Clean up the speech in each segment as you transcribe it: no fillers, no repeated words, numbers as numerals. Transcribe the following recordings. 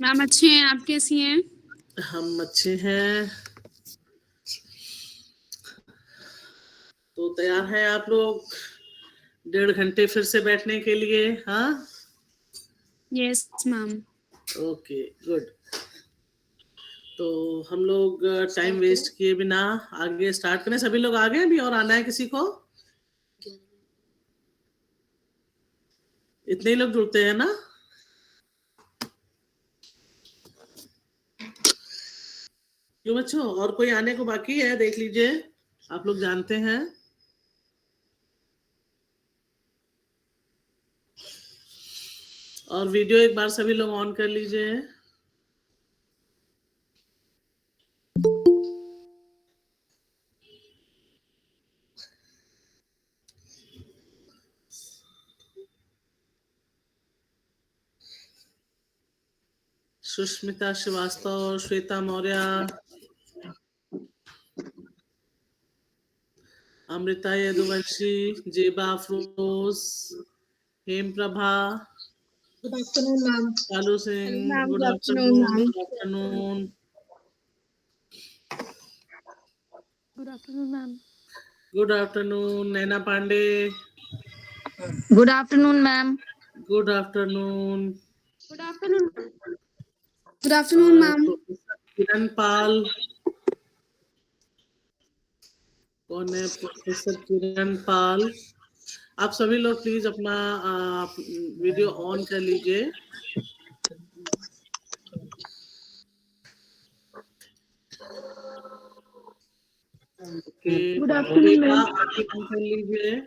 Ma'am अच्छे हैं, आप कैसी हैं? हम अच्छे हैं। तो तैयार हैं आप लोग 1.5 घंटे फिर से बैठने के लिए? हाँ, यस मैम। Okay, good. तो हम लोग टाइम वेस्ट किए बिना आगे स्टार्ट करें। सभी लोग आ गए अभी और आना है किसी को? इतने ही लोग जुड़ते हैं ना? क्यों बच्चों, और कोई आने को बाकी है? देख लीजिए, आप लोग जानते हैं। और वीडियो एक बार सभी लोग ऑन कर लीजिए। Sushmita Srivastava, Shweta Maurya, Amrita Yaduvanshi, Zeba Afroz, Hem Prabha, good afternoon ma'am. Kalu Singh, ma'am good good afternoon afternoon. Ma'am. Good afternoon. Good afternoon ma'am. Good afternoon. Naina Pandey, good afternoon ma'am. Good afternoon. Good afternoon. Good afternoon ma'am. Professor Kiran Pal, कौन है प्रोफेसर किरण पाल? आप सभी लोग प्लीज अपना वीडियो ऑन कर लीजिए। Good afternoon ma'am. On कर लीजिए।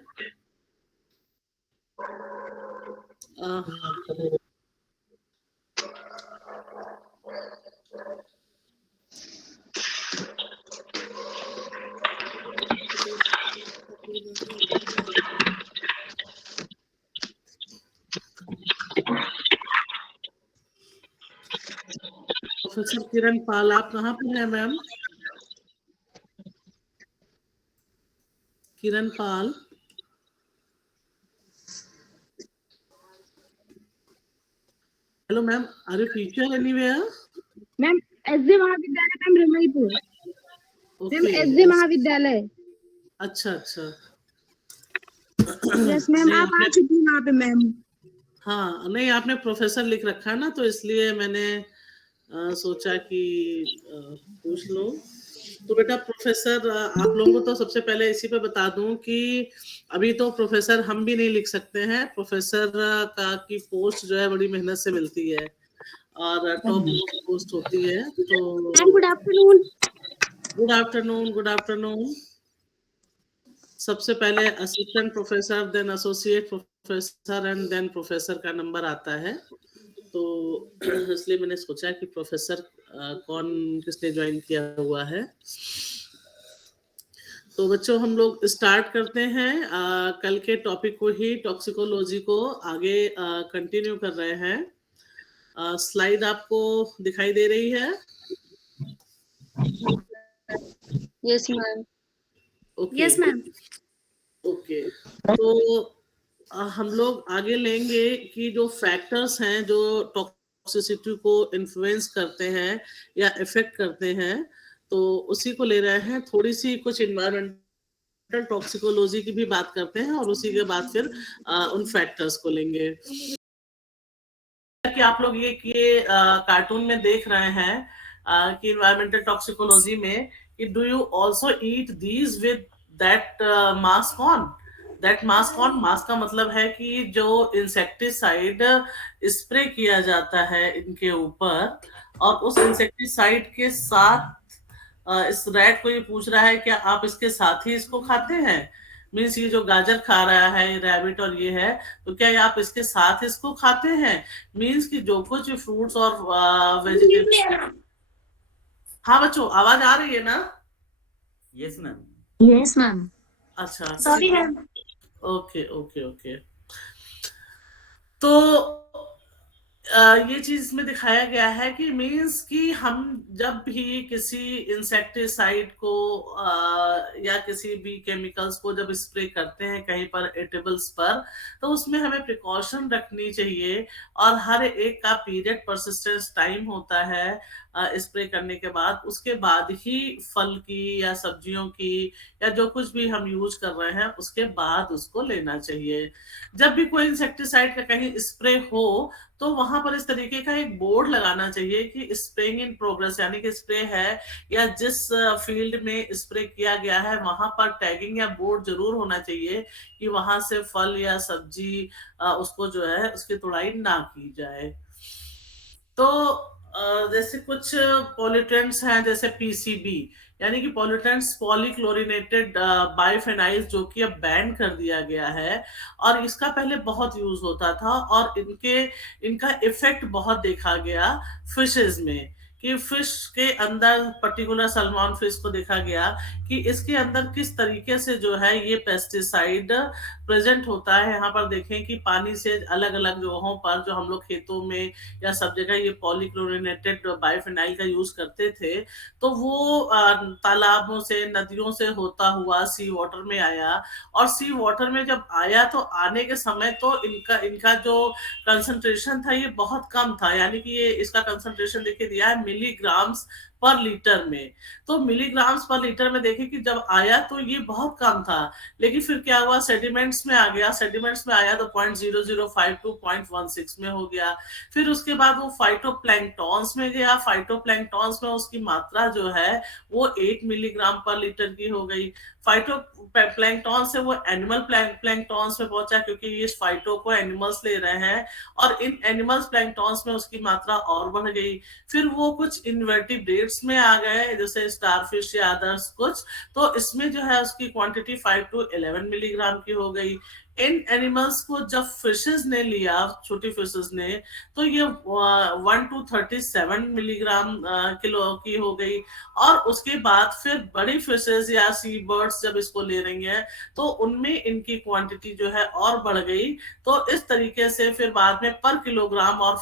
प्रोफेसर किरण पाल, आप कहाँ पर हैं ma'am? Kiran Pal, hello ma'am, are you teacher anywhere? Ma'am SJ Mahavidyalaya ma'am, Ramaipur. Ma'am okay, SJ Mahavidyalaya. अच्छा अच्छा। यस मैम, नहीं आप आ आपने, चुकी हैं वहाँ पे मैम। हाँ नहीं आपने प्रोफेसर लिख रखा है ना, तो इसलिए मैंने सोचा कि पूछ लूं। तो बेटा प्रोफेसर, आप लोगों को तो सबसे पहले इसी पे बता दूं कि अभी तो प्रोफेसर हम भी नहीं लिख सकते हैं। प्रोफेसर का की पोस्ट जो है बड़ी मेहनत से मिलती है और टॉप पोस्ट होती है। तो ma'am good afternoon. Good afternoon. Good afternoon. सबसे पहले assistant professor, then associate professor and then professor का नंबर आता है। तो इसलिए मैंने सोचा कि प्रोफेसर कौन किसने ज्वाइन किया हुआ है। तो बच्चों हम लोग स्टार्ट करते हैं। कल के टॉपिक को ही, टॉक्सिकोलॉजी को आगे कंटिन्यू कर रहे हैं। स्लाइड आपको दिखाई दे रही है? Yes ma'am. Okay yes ma'am. Okay. तो हम लोग आगे लेंगे कि जो फैक्टर्स हैं जो टॉक्सिसिटी को इन्फ्लुएंस करते हैं या इफेक्ट करते हैं, तो उसी को ले रहे हैं। थोड़ी सी कुछ इन्वायरमेंटल टॉक्सिकोलॉजी की भी बात करते हैं और उसी के बाद फिर उन फैक्टर्स को लेंगे। कि आप लोग ये कार्टून में देख रहे हैं कि इन्वायरमेंटल टॉक्सिकोलॉजी में कि do you also eat these with that mask on? That mask on, mask का मतलब है कि जो इंसेक्टिसाइड स्प्रे किया जाता है इनके ऊपर, और उस इंसेक्टिसाइड के साथ इस रैट को ये पूछ रहा है क्या आप इसके साथ ही इसको खाते हैं? मीन्स ये जो गाजर खा रहा है रैबिट और ये है, तो क्या ये आप इसके साथ इसको खाते हैं? मीन्स कि जो कुछ फ्रूट्स और वेजिटेबल। हाँ बच्चों, आवाज आ रही है ना? Yes ma'am. Yes ma'am. अच्छा, sorry ma'am. Okay okay okay. तो ये चीज इसमें दिखाया गया है कि मीन्स कि हम जब भी किसी इंसेक्टिसाइड को या किसी भी केमिकल्स को जब स्प्रे करते हैं कहीं पर एटेबल्स पर, तो उसमें हमें प्रिकॉशन रखनी चाहिए। और हर एक का पीरियड परसिस्टेंस टाइम होता है स्प्रे करने के बाद, उसके बाद ही फल की या सब्जियों की या जो कुछ भी हम यूज कर रहे हैं उसके बाद उसको लेना चाहिए। जब भी कोई इंसेक्टिसाइड का कहीं स्प्रे हो तो वहां पर इस तरीके का एक बोर्ड लगाना चाहिए कि स्प्रेइंग इन प्रोग्रेस, यानी कि स्प्रे है या जिस फील्ड में स्प्रे किया गया है वहां पर टैगिंग या बोर्ड जरूर होना चाहिए कि वहां से फल या सब्जी उसको जो है उसकी तुड़ाई ना की जाए। तो जैसे कुछ पॉल्यूटेंट्स हैं जैसे पीसीबी, यानी कि पॉल्यूटेंट्स पॉलीक्लोरिनेटेड बाइफेनाइल, जो कि अब बैन कर दिया गया है। और इसका पहले बहुत यूज होता था और इनका इफेक्ट बहुत देखा गया फिशेज में, कि फिश के अंदर पर्टिकुलर सलमॉन फिश को देखा गया कि इसके अंदर किस तरीके से जो है ये पेस्टिसाइड प्रेजेंट होता है। यहाँ पर देखें कि पानी से अलग अलग जगहों पर जो हम लोग खेतों में या सब जगह ये पॉलीक्लोरिनेटेड बाइफेनाइल का यूज करते थे, तो वो तालाबों से नदियों से होता हुआ सी वाटर में आया। और सी वाटर में जब आया तो आने के समय तो इनका इनका जो कंसंट्रेशन था ये बहुत कम था, यानी कि ये इसका कंसंट्रेशन देखिए दिया है मिलीग्राम्स पर लीटर में। तो मिलीग्राम्स पर लीटर में देखें कि जब आया तो ये बहुत कम था, लेकिन फिर क्या हुआ, सेडिमेंट्स में आ गया, सेडिमेंट्स में आया तो 0.0052 0.16 में हो गया। फिर उसके बाद वो फाइटोप्लैंक्टॉन्स में गया, फाइटोप्लैंक्टॉन्स में उसकी मात्रा जो है वो 8 मिलीग्राम पर लीटर की हो गई। फाइटो प्लैंक्टॉन से वो एनिमल प्लैंक्टॉन्स में पहुंचा, क्योंकि ये फाइटो को एनिमल्स ले रहे हैं, और इन एनिमल्स प्लैंक्टॉन्स में उसकी मात्रा और बढ़ गई। फिर वो कुछ इन्वर्टिब्रेट्स में आ गए जैसे स्टारफिश या अदर्स कुछ, तो इसमें जो है उसकी क्वांटिटी 5 to 11 मिलीग्राम की हो गई। इन एनिमल्स को जब फिशेस ने लिया, छोटी फिशेस ने, तो ये 1 to 37 मिलीग्राम किलो की हो गई। और उसके बाद फिर बड़ी फिशेस या सी बर्ड्स जब इसको ले रही हैं तो उनमें इनकी क्वांटिटी जो है और बढ़ गई। तो इस तरीके से फिर बाद में पर किलोग्राम और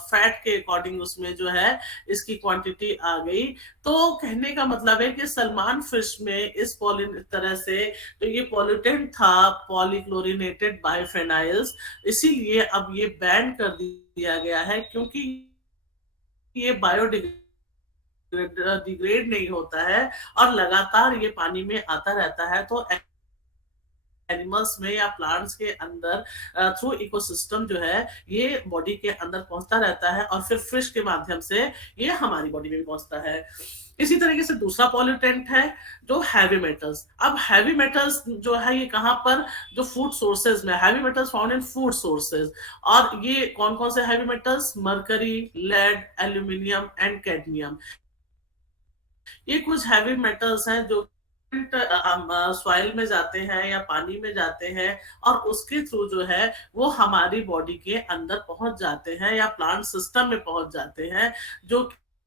फैट के अकॉर्डिंग उसमें जो है इसकी क्वांटिटी आ गई। तो कहने का मतलब है कि सलमान फिश में इस तरह से तो ये पॉल्यूटेंट था पॉलीक्लोरिनेटेड बाइफेनाइल्स, इसीलिए अब ये बैन कर दिया गया है, क्योंकि ये डिग्रेड नहीं होता है और लगातार ये पानी में आता रहता है। तो एनिमल्स में या प्लांट्स के अंदर थ्रू इकोसिस्टम जो है ये बॉडी के अंदर पहुंचता रहता है और फिर फिश के माध्यम से ये हमारी बॉडी में भी पहुंचता है। इसी तरीके से दूसरा पॉल्यूटेंट है जो हैवी मेटल्स। अब हैवी मेटल्स जो है ये कहां पर, जो फूड सोर्सेज में, heavy metals found in food sources. और ये कौन कौन से heavy metals, mercury, lead, aluminium and cadmium, ये कुछ हैवी मेटल्स हैं जो सॉइल में जाते हैं या पानी में जाते हैं और उसके थ्रू जो है वो हमारी बॉडी के अंदर पहुंच जाते हैं या प्लांट सिस्टम में पहुंच जाते हैं, जो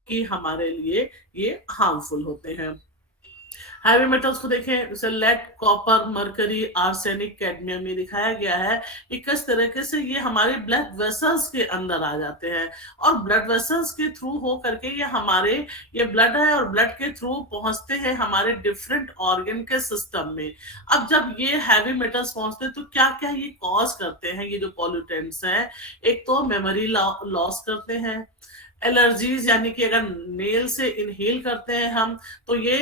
कि हमारे लिए ये हार्मफुल होते हैं। हैवी मेटल्स को देखें जैसे lead, copper, mercury, arsenic, cadmium, ये दिखाया गया है कि किस तरीके से ये हमारे ब्लड वेसल्स के अंदर आ जाते हैं और ब्लड वेसल्स के थ्रू हो करके ये ब्लड है और ब्लड के थ्रू पहुंचते हैं हमारे डिफरेंट ऑर्गन के सिस्टम में। अब जब ये हैवी मेटल्स पहुंचते हैं तो क्या क्या ये कॉज करते हैं, ये जो पॉल्यूटेंट्स हैं, एक तो मेमोरी लॉस करते हैं, एलर्जीज, यानी कि अगर नेल से इनहेल करते हैं हम तो ये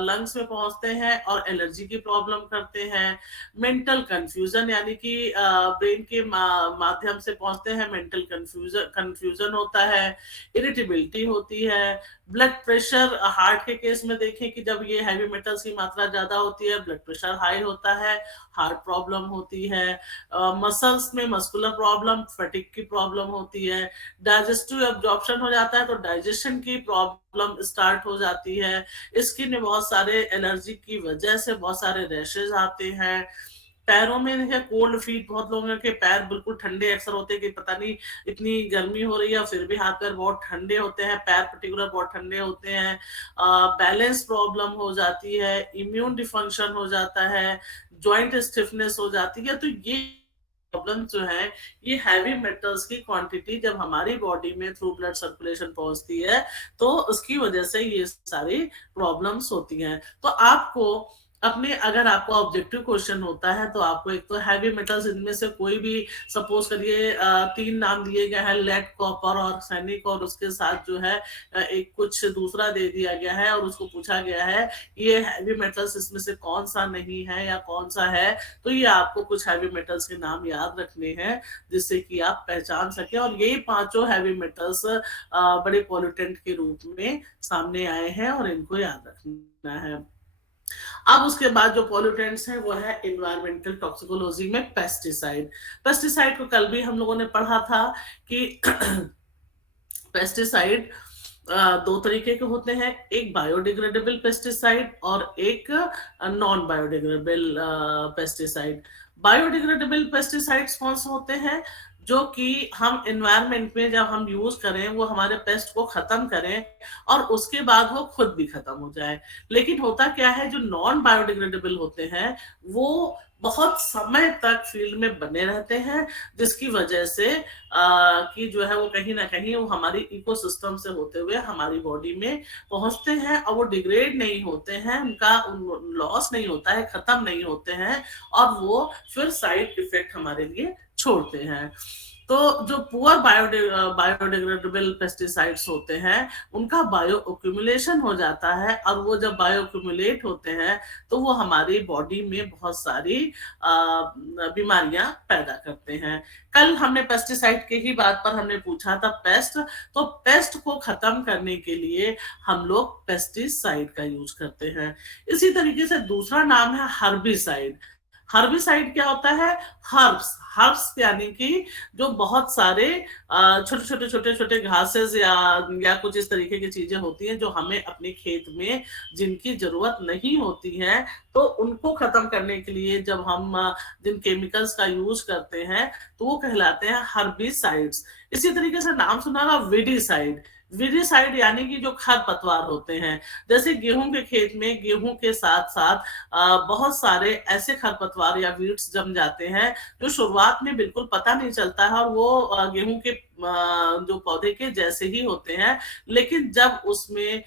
लंग्स में पहुंचते हैं और एलर्जी की प्रॉब्लम करते हैं। मेंटल कंफ्यूजन, यानी कि ब्रेन के माध्यम से पहुंचते हैं, मेंटल कंफ्यूजन होता है, इरिटेबिलिटी होती है। ब्लड प्रेशर, हार्ट के केस में देखें कि जब ये हैवी मेटल्स की मात्रा ज्यादा होती है ब्लड प्रेशर हाई होता है, हार्ट प्रॉब्लम होती है। मसल्स में मस्कुलर प्रॉब्लम, फैटिक की प्रॉब्लम होती है। डाइजेस्टिव एब्जॉर्प्शन हो जाता है तो डाइजेशन की प्रॉब्लम स्टार्ट हो जाती है। स्किन में बहुत सारे एलर्जी की वजह से बहुत सारे रैशेज आते हैं। पैरों में देखिए कोल्ड फीट, बहुत लोगों के पैर बिल्कुल ठंडे अक्सर होते हैं कि पता नहीं इतनी गर्मी हो रही है फिर भी हाथ पैर बहुत ठंडे होते हैं, पैर पर्टिकुलर बहुत ठंडे होते हैं। बैलेंस प्रॉब्लम हो जाती है, इम्यून डिफंक्शन हो जाता है, जॉइंट स्टिफनेस हो जाती है। तो ये प्रॉब्लम जो है, ये हैवी मेटल्स की क्वांटिटी जब हमारी बॉडी में थ्रू ब्लड सर्कुलेशन पहुंचती है तो उसकी वजह से ये सारी प्रॉब्लम्स होती हैं। तो आपको अपने, अगर आपको ऑब्जेक्टिव क्वेश्चन होता है तो आपको एक तो हैवी मेटल्स, इनमें से कोई भी, सपोज करिए 3 नाम दिए गए हैं, लेड, कॉपर और आर्सेनिक, और उसके साथ जो है एक कुछ दूसरा दे दिया गया है और उसको पूछा गया है ये हैवी मेटल्स इसमें से कौन सा नहीं है या कौन सा है, तो ये आपको कुछ हैवी मेटल्स के नाम याद रखने हैं जिससे कि आप पहचान सके। और यही 5 हैवी मेटल्स बड़े पॉल्यूटेंट के रूप में सामने आए हैं और इनको याद रखना है। अब उसके बाद जो पॉल्यूटेंट्स हैं वो है इन्वायरमेंटल टॉक्सिकोलॉजी में पेस्टिसाइड। पेस्टिसाइड को कल भी हम लोगों ने पढ़ा था कि पेस्टिसाइड 2 तरीके के होते हैं, एक बायोडिग्रेडेबल पेस्टिसाइड और एक non biodegradable pesticide. Biodegradable pesticides कौन से होते हैं? जो कि हम एनवायरनमेंट में जब हम यूज करें वो हमारे पेस्ट को खत्म करें और उसके बाद वो खुद भी खत्म हो जाए। लेकिन होता क्या है, जो नॉन बायोडिग्रेडेबल होते हैं वो बहुत समय तक फील्ड में बने रहते हैं, जिसकी वजह से कि जो है वो कहीं ना कहीं वो हमारी इकोसिस्टम से होते हुए हमारी बॉडी में पहुंचते हैं और वो डिग्रेड नहीं होते हैं, उनका लॉस नहीं होता है, खत्म नहीं होते हैं और वो फिर साइड इफेक्ट हमारे लिए छोड़ते हैं। तो जो पुअर बायोडिग्रेडेबल पेस्टिसाइड्स होते हैं उनका बायो एक्यूमुलेशन हो जाता है और वो जब बायो एक्यूमुलेट होते हैं तो वो हमारी बॉडी में बहुत सारी बीमारियां पैदा करते हैं। कल हमने पेस्टिसाइड के ही बात पर हमने पूछा था पेस्ट, तो पेस्ट को खत्म करने के लिए हम लोग पेस्टिसाइड का यूज करते हैं। इसी तरीके से दूसरा नाम है हर्बिसाइड। हर्बिसाइड क्या होता है? हर्ब्स, हर्ब्स यानी कि जो बहुत सारे छोटे घासेस या कुछ इस तरीके की चीजें होती हैं जो हमें अपने खेत में जिनकी जरूरत नहीं होती है, तो उनको खत्म करने के लिए जब हम जिन केमिकल्स का यूज करते हैं तो वो कहलाते हैं हर्बिसाइड्स। इसी तरीके से नाम सुना होगा विडीसाइड। विडीसाइड यानी कि जो खरपतवार होते हैं, जैसे गेहूं के खेत में गेहूं के साथ साथ बहुत सारे ऐसे खरपतवार या वीड्स जम जाते हैं जो शुरुआत में बिल्कुल पता नहीं चलता है और वो गेहूं के जो पौधे के जैसे ही होते हैं, लेकिन जब उसमें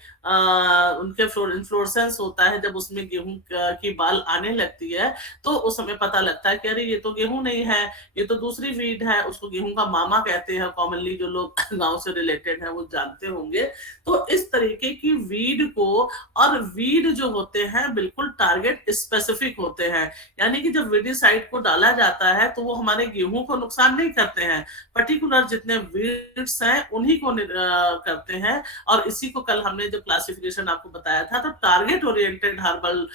उनके इन्फ्लोरेसेंस होता है, जब उसमें गेहूं की बाल आने लगती है तो उस समय पता लगता है कि अरे ये तो गेहूं नहीं है, ये तो दूसरी वीड है, उसको गेहूं का मामा कहते हैं कॉमनली, जो लोग गांव से रिलेटेड है वो जानते होंगे। तो इस तरीके की वीड को, और वीड जो होते हैं बिल्कुल टारगेट स्पेसिफिक होते हैं, यानी कि जब वीडिसाइड को डाला जाता है तो वो हमारे गेहूं को नुकसान नहीं करते हैं, पर्टिकुलर जितने वीड्स हैं उन्हीं को करते हैं। और इसी को कल हमने जब क्लासिफिकेशन आपको बताया था तो टारगेट ओरिएंटेड हर्बल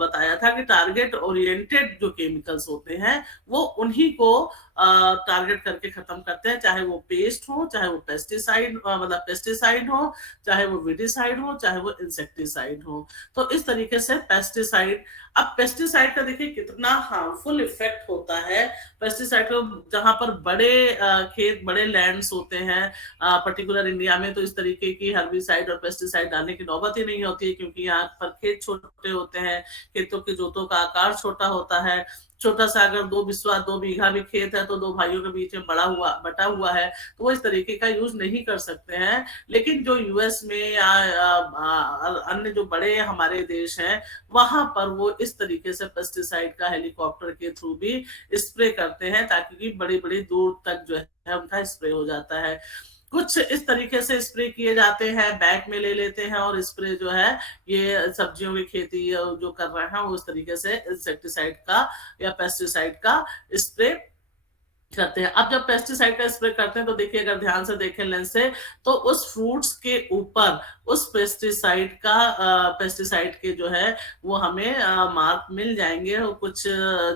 बताया था कि टारगेट ओरिएंटेड जो केमिकल्स होते हैं वो उन्हीं को टारगेट करके खत्म करते हैं, चाहे वो पेस्ट हो, चाहे वो पेस्टिसाइड मतलब पेस्टिसाइड हो, चाहे वो विडिसाइड हो, चाहे वो इंसेक्टिसाइड हो। तो इस तरीके से पेस्टिसाइड, अब पेस्टिसाइड का देखिए कितना हार्मफुल इफेक्ट होता है। पेस्टिसाइड को जहां पर बड़े खेत, बड़े लैंड्स होते हैं, पर्टिकुलर इंडिया में, तो इस तरीके की हर्बिसाइड और पेस्टिसाइड डालने की नौबत ही नहीं होती है, क्योंकि यहाँ पर खेत छोटे होते हैं, खेतों के जोतों का आकार छोटा होता है। छोटा सा अगर 2 बीघा भी खेत है तो 2 भाइयों के बीच में बटा हुआ है, तो वो इस तरीके का यूज नहीं कर सकते हैं। लेकिन जो यूएस में या अन्य जो बड़े हमारे देश हैं वहां पर वो इस तरीके से पेस्टिसाइड का हेलीकॉप्टर के थ्रू भी स्प्रे करते हैं, ताकि बड़ी बड़ी दूर तक जो है उनका स्प्रे हो जाता है। कुछ इस तरीके से स्प्रे किए जाते हैं, बैग में ले लेते हैं और स्प्रे जो है ये सब्जियों की खेती जो कर रहे हैं वो इस तरीके से इंसेक्टिसाइड का या पेस्टिसाइड का स्प्रे करते हैं। अब जब पेस्टिसाइड का स्प्रे करते हैं तो देखिए, अगर ध्यान से देखें लेंस से, तो उस फ्रूट्स के ऊपर उस पेस्टिसाइड के जो है वो हमें मार्क मिल जाएंगे, और कुछ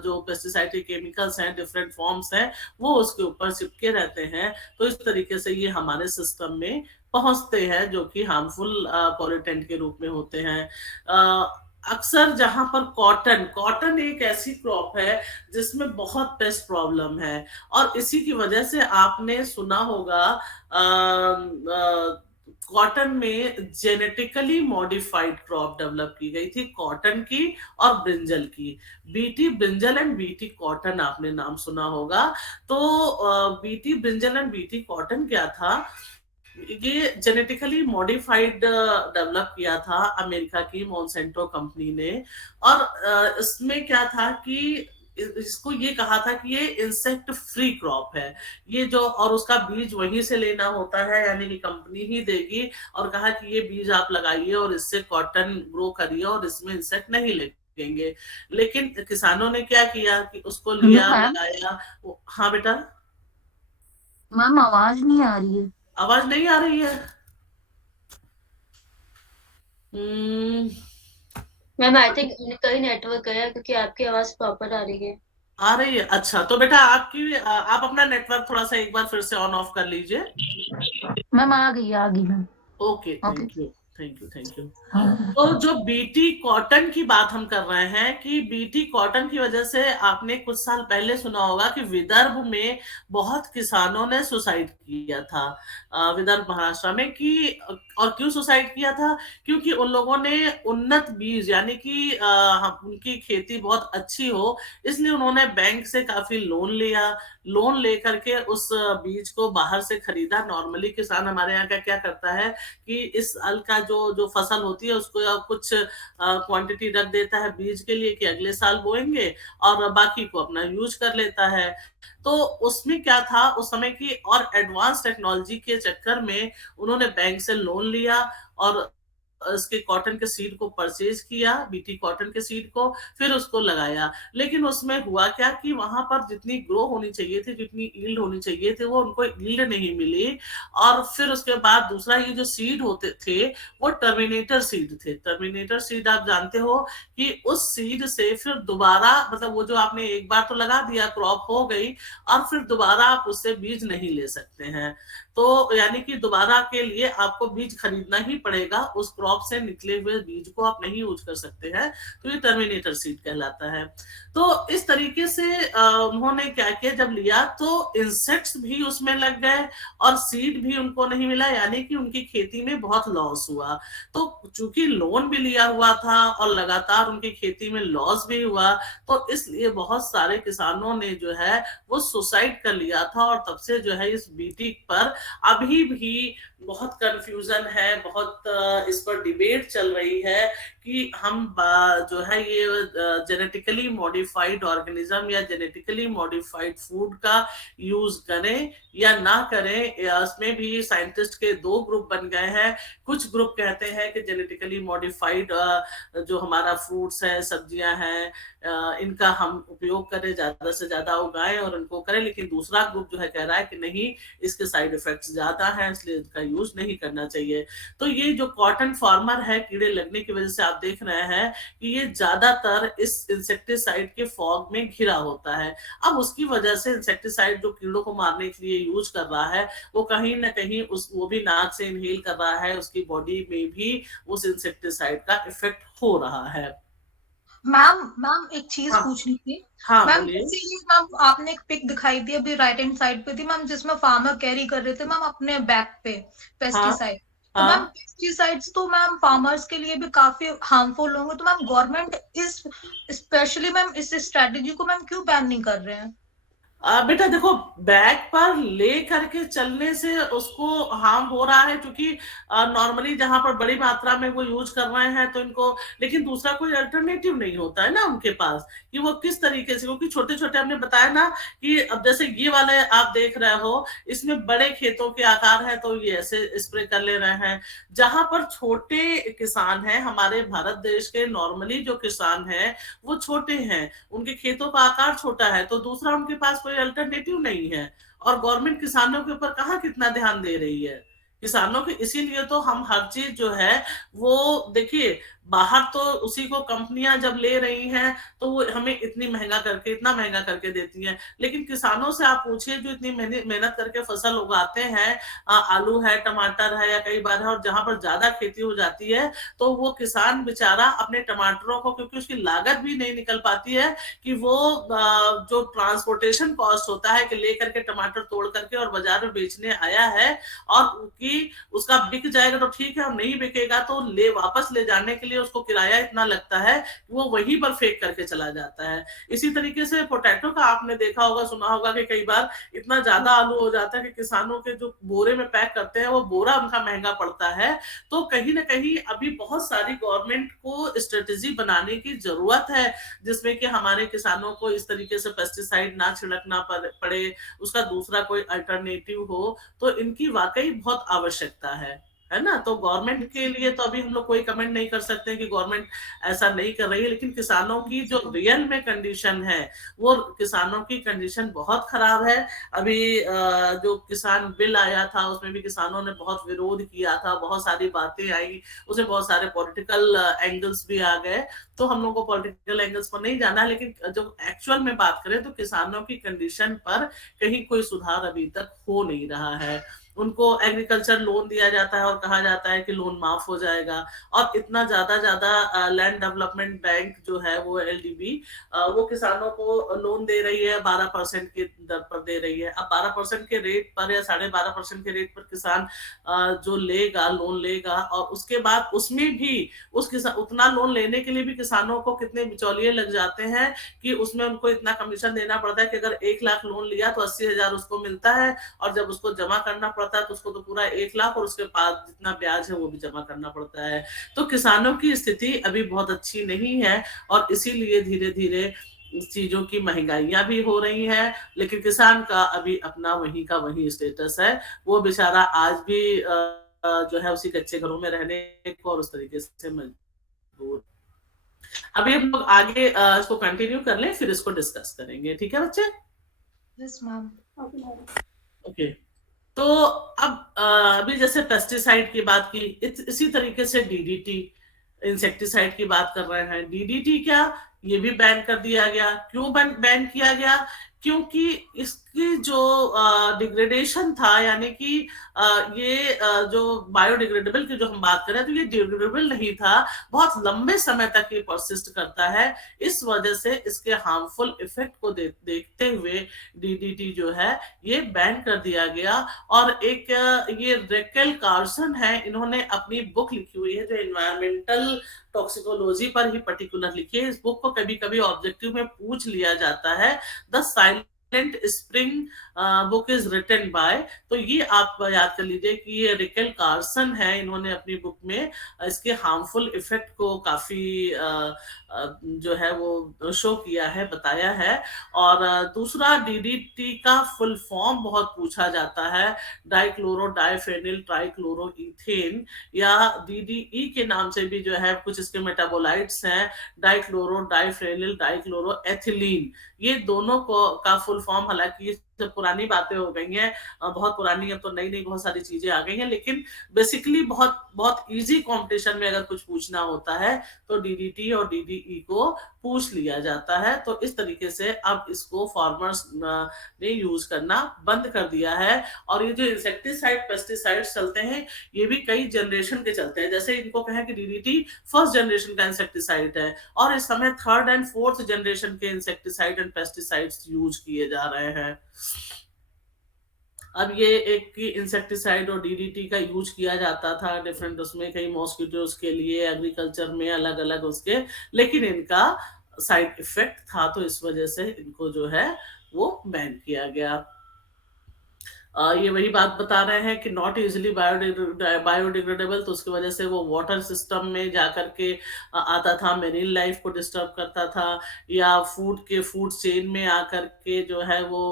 जो पेस्टिसाइड के केमिकल्स हैं, डिफरेंट फॉर्म्स हैं, वो उसके ऊपर चिपके रहते हैं। तो इस तरीके से ये हमारे सिस्टम में पहुंचते हैं, जो कि हार्मफुल पॉल्यूटेंट के रूप में होते हैं। अक्सर जहां पर कॉटन एक ऐसी क्रॉप है जिसमें बहुत पेस्ट प्रॉब्लम है, और इसी की वजह से आपने सुना होगा कॉटन में जेनेटिकली मॉडिफाइड क्रॉप डेवलप की गई थी, कॉटन की और ब्रिंजल की। BT brinjal and BT cotton आपने नाम सुना होगा। तो BT brinjal and BT cotton क्या था, ये जेनेटिकली मॉडिफाइड डेवलप किया था अमेरिका की मॉन्सेंटो कंपनी ने। और इसमें क्या था कि इसको ये कहा था कि ये इंसेक्ट फ्री क्रॉप है, ये जो, और उसका बीज वहीं से लेना होता है, यानी कि कंपनी ही देगी, और कहा कि ये बीज आप लगाइए और इससे कॉटन ग्रो करिए और इसमें इंसेक्ट नहीं लगेंगे। लेकिन किसानों ने क्या किया कि उसको लिया, मैम। लगाया। हाँ बेटा, मैम आवाज नहीं आ रही है। आवाज नहीं आ रही है? हम्म, मैम आई थिंक कहीं नेटवर्क गया क्योंकि आपकी आवाज प्रॉपर आ रही है। आ रही है। अच्छा, तो बेटा आप अपना नेटवर्क थोड़ा सा एक बार फिर से ऑन ऑफ कर लीजिए। मैम आ गई ma'am. Okay, okay. Thank you, thank you, thank you. हाँ। तो जो बीटी कॉटन की बात हम कर रहे हैं, कि बीटी कॉटन की वजह से आपने कुछ साल पहले सुना होगा कि विदर्भ में बहुत किसानों ने सुसाइड किया था, विदर्भ महाराष्ट्र में। कि और क्यों सुसाइड किया था? क्योंकि उन लोगों ने उन्नत बीज, यानी कि उनकी खेती बहुत अच्छी हो, इसलिए उन्होंने बैंक से काफी लोन लिया। लोन लेकर के उस बीज को बाहर से खरीदा। नॉर्मली किसान हमारे यहाँ का क्या करता है कि इस साल का जो जो फसल होती है उसको कुछ क्वांटिटी रख देता है बीज के लिए कि अगले साल बोएंगे, और बाकी को अपना यूज कर लेता है। तो उसमें क्या था, उस समय की और एडवांस टेक्नोलॉजी के चक्कर में उन्होंने बैंक से लोन लिया और इसके कॉटन के सीड को परचेज किया, बीटी कॉटन के सीड को, फिर उसको लगाया। लेकिन उसमें हुआ क्या कि वहां पर जितनी ग्रो होनी चाहिए थी, जितनी ईल्ड होनी चाहिए थी, वो उनको ईल्ड नहीं मिली। और फिर उसके बाद दूसरा, ये जो सीड होते थे वो टर्मिनेटर सीड थे। टर्मिनेटर सीड आप जानते हो कि उस सीड से फिर दोबारा, मतलब वो जो आपने एक बार तो लगा दिया, क्रॉप हो गई, और फिर दोबारा आप उससे बीज नहीं ले सकते हैं। तो यानी कि दोबारा के लिए आपको बीज खरीदना ही पड़ेगा, उस क्रॉप से निकले हुए बीज को आप नहीं यूज कर सकते हैं। तो ये टर्मिनेटर सीड कहलाता है। तो इस तरीके से उन्होंने क्या किया, जब लिया तो इंसेक्ट्स भी उसमें लग गए और सीड भी उनको नहीं मिला, यानी कि उनकी खेती में बहुत लॉस हुआ। तो चूंकि लोन भी लिया हुआ था और लगातार उनकी खेती में लॉस भी हुआ, तो इसलिए बहुत सारे किसानों ने जो है वो सुसाइड कर लिया था। और तब से जो है इस बीटी पर अभी भी बहुत कंफ्यूजन है, बहुत इस पर डिबेट चल रही है कि हम जो है ये जेनेटिकली मॉडिफाइड ऑर्गेनिज्म या जेनेटिकली मॉडिफाइड फूड का यूज करें या ना करें। इसमें भी साइंटिस्ट के दो ग्रुप बन गए हैं। कुछ ग्रुप कहते हैं कि जेनेटिकली मॉडिफाइड जो हमारा फ्रूट्स है, सब्जियां हैं, इनका हम उपयोग करें, ज्यादा से ज्यादा उगाएं और उनको करें। लेकिन दूसरा ग्रुप जो है कह रहा है कि नहीं, इसके साइड इफेक्ट्स ज्यादा हैं, इसलिए इसका यूज नहीं करना चाहिए। तो ये जो कॉटन फार्मर है, कीड़े लगने की वजह से आप देख रहे हैं कि ये ज्यादातर इस इंसेक्टिसाइड के फॉग में घिरा होता है। अब उसकी वजह से इंसेक्टिसाइड जो कीड़ों को मारने के लिए यूज कर रहा है, वो कहीं ना कहीं वो भी नाक से इनहेल कर रहा है, उसकी बॉडी में भी उस इंसेक्टिसाइड का इफेक्ट हो रहा है। मैम मैम एक चीज हाँ, पूछनी थी। हाँ मैम बोलिए। जैसे ये मैम आपने एक पिक दिखाई थी अभी राइट हैंड साइड पे थी मैम, जिसमें फार्मर कैरी कर रहे थे मैम अपने बैक पे हाँ, पेस्टिसाइड। तो मैम हाँ। पेस्टिसाइड्स तो मैम फार्मर्स के लिए भी काफी हार्मफुल होंगे, तो मैम गवर्नमेंट इस स्पेशली मैम इस स्ट्रेटेजी को मैम क्यों बैन नहीं कर रहे हैं? बेटा देखो, बैक पर ले करके चलने से उसको हार्म हो रहा है, क्योंकि नॉर्मली जहां पर बड़ी मात्रा में वो यूज कर रहे हैं तो इनको, लेकिन दूसरा कोई अल्टरनेटिव नहीं होता है ना उनके पास कि वो किस तरीके से, क्योंकि छोटे छोटे हमने बताया ना कि अब जैसे ये वाले आप देख रहे हो, इसमें बड़े खेतों के आकार है तो ये ऐसे स्प्रे कर ले रहे हैं। जहां पर छोटे किसान हैं, हमारे भारत देश के नॉर्मली जो किसान हैं वो छोटे हैं, उनके खेतों का आकार छोटा है, तो दूसरा उनके पास कोई अल्टरनेटिव नहीं है। और गवर्नमेंट किसानों के ऊपर कहाँ कितना ध्यान दे रही है किसानों के, इसीलिए तो हम हर चीज जो है वो देखिए, बाहर तो उसी को कंपनियां जब ले रही हैं तो वो हमें इतनी महंगा करके, इतना महंगा करके देती हैं। लेकिन किसानों से आप पूछिए जो इतनी मेहनत करके फसल उगाते हैं, आलू है, टमाटर है, या कई बार है, और जहां पर ज्यादा खेती हो जाती है तो वो किसान बेचारा अपने टमाटरों को, क्योंकि उसकी लागत भी नहीं निकल पाती है कि वो जो ट्रांसपोर्टेशन कॉस्ट होता है कि लेकर के टमाटर तोड़ करके और बाजार में बेचने आया है, और उसकी क्योंकि उसका बिक जाएगा तो ठीक है, और नहीं बिकेगा तो वापस ले जाने के लिए उसको किराया इतना लगता है कि वो वहीं पर फेंक करके चला जाता है। इसी तरीके से पोटैटो का आपने देखा होगा, सुना होगा कि कई बार इतना ज्यादा आलू हो जाता है कि किसानों के जो बोरे में पैक करते हैं वो बोरा उनका महंगा पड़ता है। तो कहीं ना कहीं अभी बहुत सारी गवर्नमेंट को स्ट्रेटेजी बनाने की जरूरत है, जिसमें कि हमारे किसानों को इस तरीके से पेस्टिसाइड ना छिड़कना पड़े, उसका दूसरा कोई अल्टरनेटिव हो। तो इनकी वाकई बहुत आवश्यकता है ना। तो गवर्नमेंट के लिए तो अभी हम लोग कोई कमेंट नहीं कर सकते कि गवर्नमेंट ऐसा नहीं कर रही है, लेकिन किसानों की जो रियल में कंडीशन है, वो किसानों की कंडीशन बहुत खराब है। अभी जो किसान बिल आया था उसमें भी किसानों ने बहुत विरोध किया था, बहुत सारी बातें आई, उसमें बहुत सारे पॉलिटिकल एंगल्स भी आ गए। तो हम लोग को पॉलिटिकल एंगल्स पर नहीं जाना है, लेकिन जो एक्चुअल में बात करें तो किसानों की कंडीशन पर कहीं कोई सुधार अभी तक हो नहीं रहा है। उनको एग्रीकल्चर लोन दिया जाता है और कहा जाता है कि लोन माफ हो जाएगा, और इतना ज्यादा लैंड डेवलपमेंट बैंक जो है वो LDB वो किसानों को लोन दे रही है, 12% की दर पर दे रही है। अब 12% के रेट पर या 12.5% के रेट पर किसान जो लेगा, लोन लेगा, और उसके बाद उसमें भी उस किसान उतना लोन लेने के लिए भी किसानों को कितने बिचौलिए लग जाते हैं कि उसमें उनको इतना कमीशन देना पड़ता है कि अगर 1 लाख लोन लिया तो 80,000 उसको मिलता है, और जब उसको जमा करना पड़ता है तो उसको तो पूरा 1 लाख और उसके बाद जितना ब्याज है वो भी जमा करना पड़ता है। तो किसानों की स्थिति अभी बहुत अच्छी नहीं है, और इसीलिए धीरे धीरे चीजों की महंगाइयां भी हो रही हैं, लेकिन किसान का अभी अपना वही का वही स्टेटस है। वो बेचारा आज भी जो है उसी कच्चे घरों में रहने को और उस तरीके से मजबूर। अभी हम लोग आगे इसको कंटिन्यू कर लें, फिर इसको डिस्कस करेंगे, ठीक है बच्चे? Yes ma'am. ओके। तो अब अभी जैसे पेस्टिसाइड की बात की, इसी तरीके से DDT इंसेक्टिसाइड की बात कर रहे हैं। DDT क्या, ये भी बैन कर दिया गया। क्यों बैन किया गया? क्योंकि इसकी जो डिग्रेडेशन था, यानी कि ये जो बायोडिग्रेडेबल की जो हम बात करें तो ये डिग्रेडेबल नहीं था, बहुत लंबे समय तक ये परसिस्ट करता है। इस वजह से इसके हार्मफुल इफेक्ट को देखते हुए DDT जो है ये बैन कर दिया गया। और एक ये रेकेल कार्सन है, इन्होंने अपनी बुक लिखी हुई है जो एनवायरमेंटल टॉक्सिकोलॉजी पर ही पर्टिकुलर लिखी है। इस बुक को कभी कभी ऑब्जेक्टिव में पूछ लिया जाता है, the silent spring book is written by. तो ये आप याद कर लीजिए कि ये रेकेल कार्सन है, इन्होंने अपनी बुक में इसके हार्मफुल इफेक्ट को काफी जो है वो शो किया है, बताया है। और दूसरा, DDT का फुल फॉर्म बहुत पूछा जाता है, डाइक्लोरो डाइफेनिल ट्राइक्लोरोइथेन, या DDE के नाम से भी जो है कुछ इसके मेटाबोलाइट्स हैं, डाइक्लोरो डाइफेनिल डाइक्लोरो एथिलीन। ये दोनों को का फुल फॉर्म, हालांकि पुरानी बातें हो गई हैं, बहुत पुरानी, अब तो नई नई बहुत सारी चीजें आ गई हैं, लेकिन बेसिकली बहुत बहुत इजी कंपटीशन में अगर कुछ पूछना होता है तो DDT और DDE को पूछ लिया जाता है। तो इस तरीके से अब इसको फार्मर्स ने यूज करना बंद कर दिया है। और ये जो इंसेक्टिसाइड पेस्टिसाइड चलते हैं ये भी कई जनरेशन के चलते हैं। जैसे इनको कहें कि DDT फर्स्ट जनरेशन का इंसेक्टिसाइड है, और इस समय 3rd and 4th जनरेशन के इंसेक्टिसाइड एंड पेस्टिसाइड्स यूज किए जा रहे हैं। अब ये एक की इंसेक्टिसाइड और DDT का यूज किया जाता था डिफरेंट, उसमें कई मॉस्किटोज के लिए, एग्रीकल्चर में अलग अलग उसके, लेकिन इनका साइड इफेक्ट था, तो इस वजह से इनको जो है वो बैन किया गया। ये वही बात बता रहे हैं कि नॉट इजिली बायोडिग्रेडेबल, तो उसकी वजह से वो वाटर सिस्टम में जाकर के आता था, मेरीन लाइफ को डिस्टर्ब करता था, या फूड चेन में आकर के जो है वो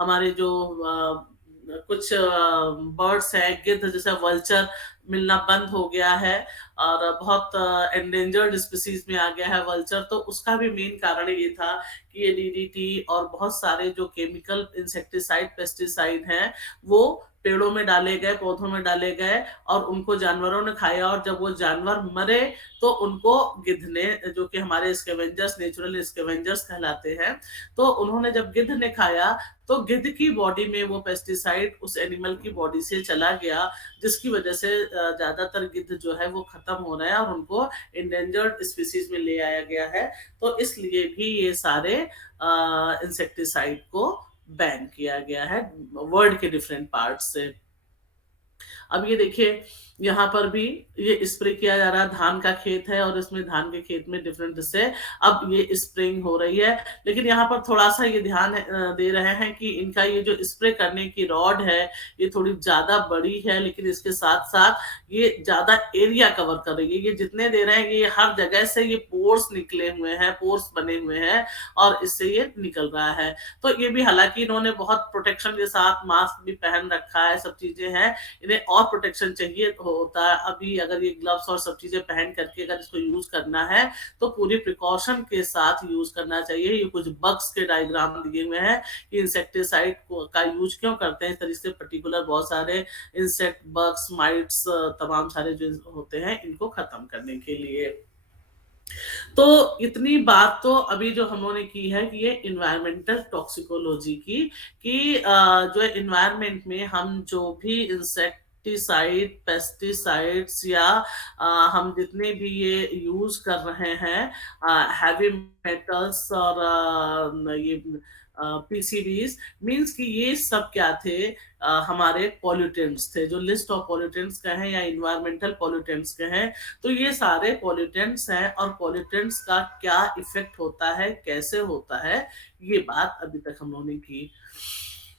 हमारे जो कुछ बर्ड्स हैं, गिद्ध जैसे वल्चर मिलना बंद हो गया है, और बहुत एंडेंजर्ड स्पीसीज में आ गया है वल्चर। तो उसका भी मेन कारण ये था कि ये DDT और बहुत सारे जो केमिकल इंसेक्टिसाइड पेस्टिसाइड हैं वो पेड़ों में डाले गए, पौधों में डाले गए, और उनको जानवरों ने खाया, और जब वो जानवर मरे तो उनको गिद्ध ने, जो कि हमारे स्कैवेंजर्स, नेचुरल स्कैवेंजर्स कहलाते हैं, तो उन्होंने जब गिद्ध ने खाया तो गिद्ध की बॉडी में वो पेस्टिसाइड उस एनिमल की बॉडी से चला गया, जिसकी वजह से ज्यादातर गिद्ध जो है वो खत्म हो रहे हैं और उनको इंडेंजर्ड स्पीसीज में ले आया गया है। तो इसलिए भी ये सारे इंसेक्टिसाइड को बैन किया गया है वर्ल्ड के डिफरेंट पार्ट से। अब ये देखिए, यहाँ पर भी ये स्प्रे किया जा रहा है, धान का खेत है और इसमें धान के खेत में डिफरेंट से अब ये स्प्रेइंग हो रही है। लेकिन यहाँ पर थोड़ा सा ये ध्यान दे रहे हैं कि इनका ये जो स्प्रे करने की रॉड है ये थोड़ी ज्यादा बड़ी है, लेकिन इसके साथ साथ ये ज्यादा एरिया कवर कर रही है। ये जितने दे रहे हैं ये हर जगह से ये पोर्स निकले हुए हैं, पोर्स बने हुए हैं और इससे ये निकल रहा है। तो ये भी, हालांकि इन्होंने बहुत प्रोटेक्शन के साथ मास्क भी पहन रखा है, सब चीजें हैं, इन्हें और प्रोटेक्शन चाहिए होता है। अभी अगर ये ग्लव्स और सब चीजें पहन करके अगर इसको यूज करना है तो पूरी प्रिकॉशन के साथ यूज करना चाहिए। ये कुछ बग्स के डायग्राम दिए हुए हैं कि इंसेक्टिसाइड का यूज क्यों करते हैं, इस तरीके से पर्टिकुलर बहुत सारे इंसेक्ट, बग्स, माइट्स, तमाम सारे जो होते हैं इनको खत्म करने के लिए। तो इतनी बात तो अभी जो हम लोगों ने की है कि ये इन्वायरमेंटल टॉक्सिकोलॉजी की, कि जो इन्वायरमेंट में हम जो भी इंसेक्टिसाइड, पेस्टिसाइड्स या हम जितने भी ये यूज कर रहे हैं, हैवी मेटल्स और ये पीसीबीज, मीन्स कि ये सब क्या थे, हमारे पॉल्यूटेंट्स थे, जो लिस्ट ऑफ पॉल्यूटेंट्स का है या इन्वायरमेंटल पॉल्यूटेंट्स के हैं। तो ये सारे पॉल्यूटेंट्स हैं और पॉल्यूटेंट्स का क्या इफेक्ट होता है, कैसे होता है, ये बात अभी तक हम लोगों ने की।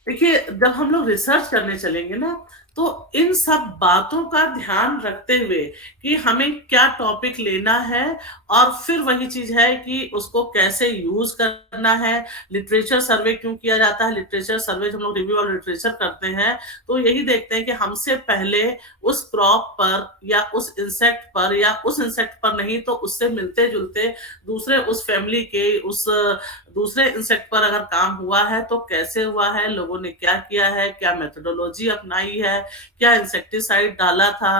देखिए, जब हम लोग रिसर्च करने चलेंगे ना तो इन सब बातों का ध्यान रखते हुए कि हमें क्या टॉपिक लेना है और फिर वही चीज है कि उसको कैसे यूज करना है। लिटरेचर सर्वे क्यों किया जाता है? लिटरेचर सर्वे हम लोग रिव्यू और लिटरेचर करते हैं तो यही देखते हैं कि हमसे पहले उस क्रॉप पर या उस इंसेक्ट पर या उस इंसेक्ट पर नहीं तो उससे मिलते जुलते दूसरे उस फैमिली के उस दूसरे इंसेक्ट पर अगर काम हुआ है तो कैसे हुआ है, लोगों ने क्या किया है, क्या मेथोडोलॉजी अपनाई है, क्या इंसेक्टिसाइड डाला था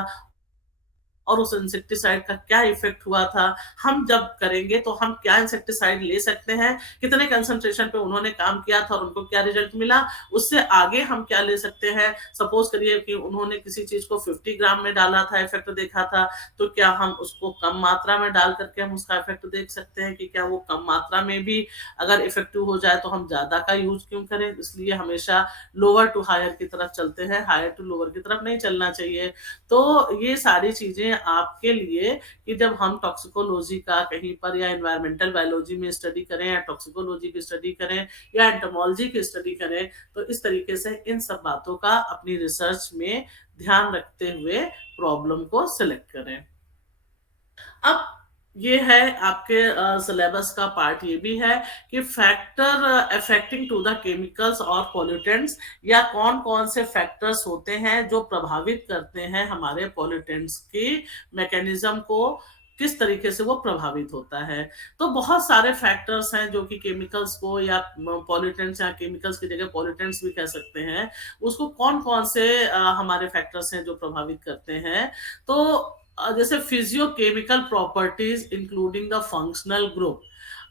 और उस इंसेक्टिसाइड का क्या इफेक्ट हुआ था। हम जब करेंगे तो हम क्या इंसेक्टिसाइड ले सकते हैं, कितने कंसंट्रेशन पे उन्होंने काम किया था और उनको क्या रिजल्ट मिला, उससे आगे हम क्या ले सकते हैं। सपोज करिए कि उन्होंने किसी चीज को 50 ग्राम में डाला था, इफेक्ट देखा था, तो क्या हम उसको कम मात्रा में डाल करके हम उसका इफेक्ट देख सकते हैं कि क्या वो कम मात्रा में भी अगर इफेक्टिव हो जाए तो हम ज्यादा का यूज क्यों करें। इसलिए हमेशा लोअर टू हायर की तरफ चलते हैं, हायर टू लोअर की तरफ नहीं चलना चाहिए। तो ये सारी चीजें आपके लिए कि जब हम टॉक्सिकोलॉजी का कहीं पर या एनवायरमेंटल बायोलॉजी में स्टडी करें या टॉक्सिकोलॉजी की स्टडी करें या एंटोमोलॉजी की स्टडी करें तो इस तरीके से इन सब बातों का अपनी रिसर्च में ध्यान रखते हुए प्रॉब्लम को सिलेक्ट करें। अब ये है आपके सिलेबस का पार्ट, ये भी है कि factor affecting to the chemicals और पॉल्यूटेंट्स, या कौन कौन से फैक्टर्स होते हैं जो प्रभावित करते हैं हमारे पॉल्यूटेंट्स की मैकेनिज्म को, किस तरीके से वो प्रभावित होता है। तो बहुत सारे फैक्टर्स हैं जो कि केमिकल्स को या पॉल्यूटेंट्स या केमिकल्स की जगह पॉल्यूटेंट्स भी कह सकते हैं, उसको कौन कौन से हमारे फैक्टर्स हैं जो प्रभावित करते हैं। तो जैसे physiochemical properties including the functional group.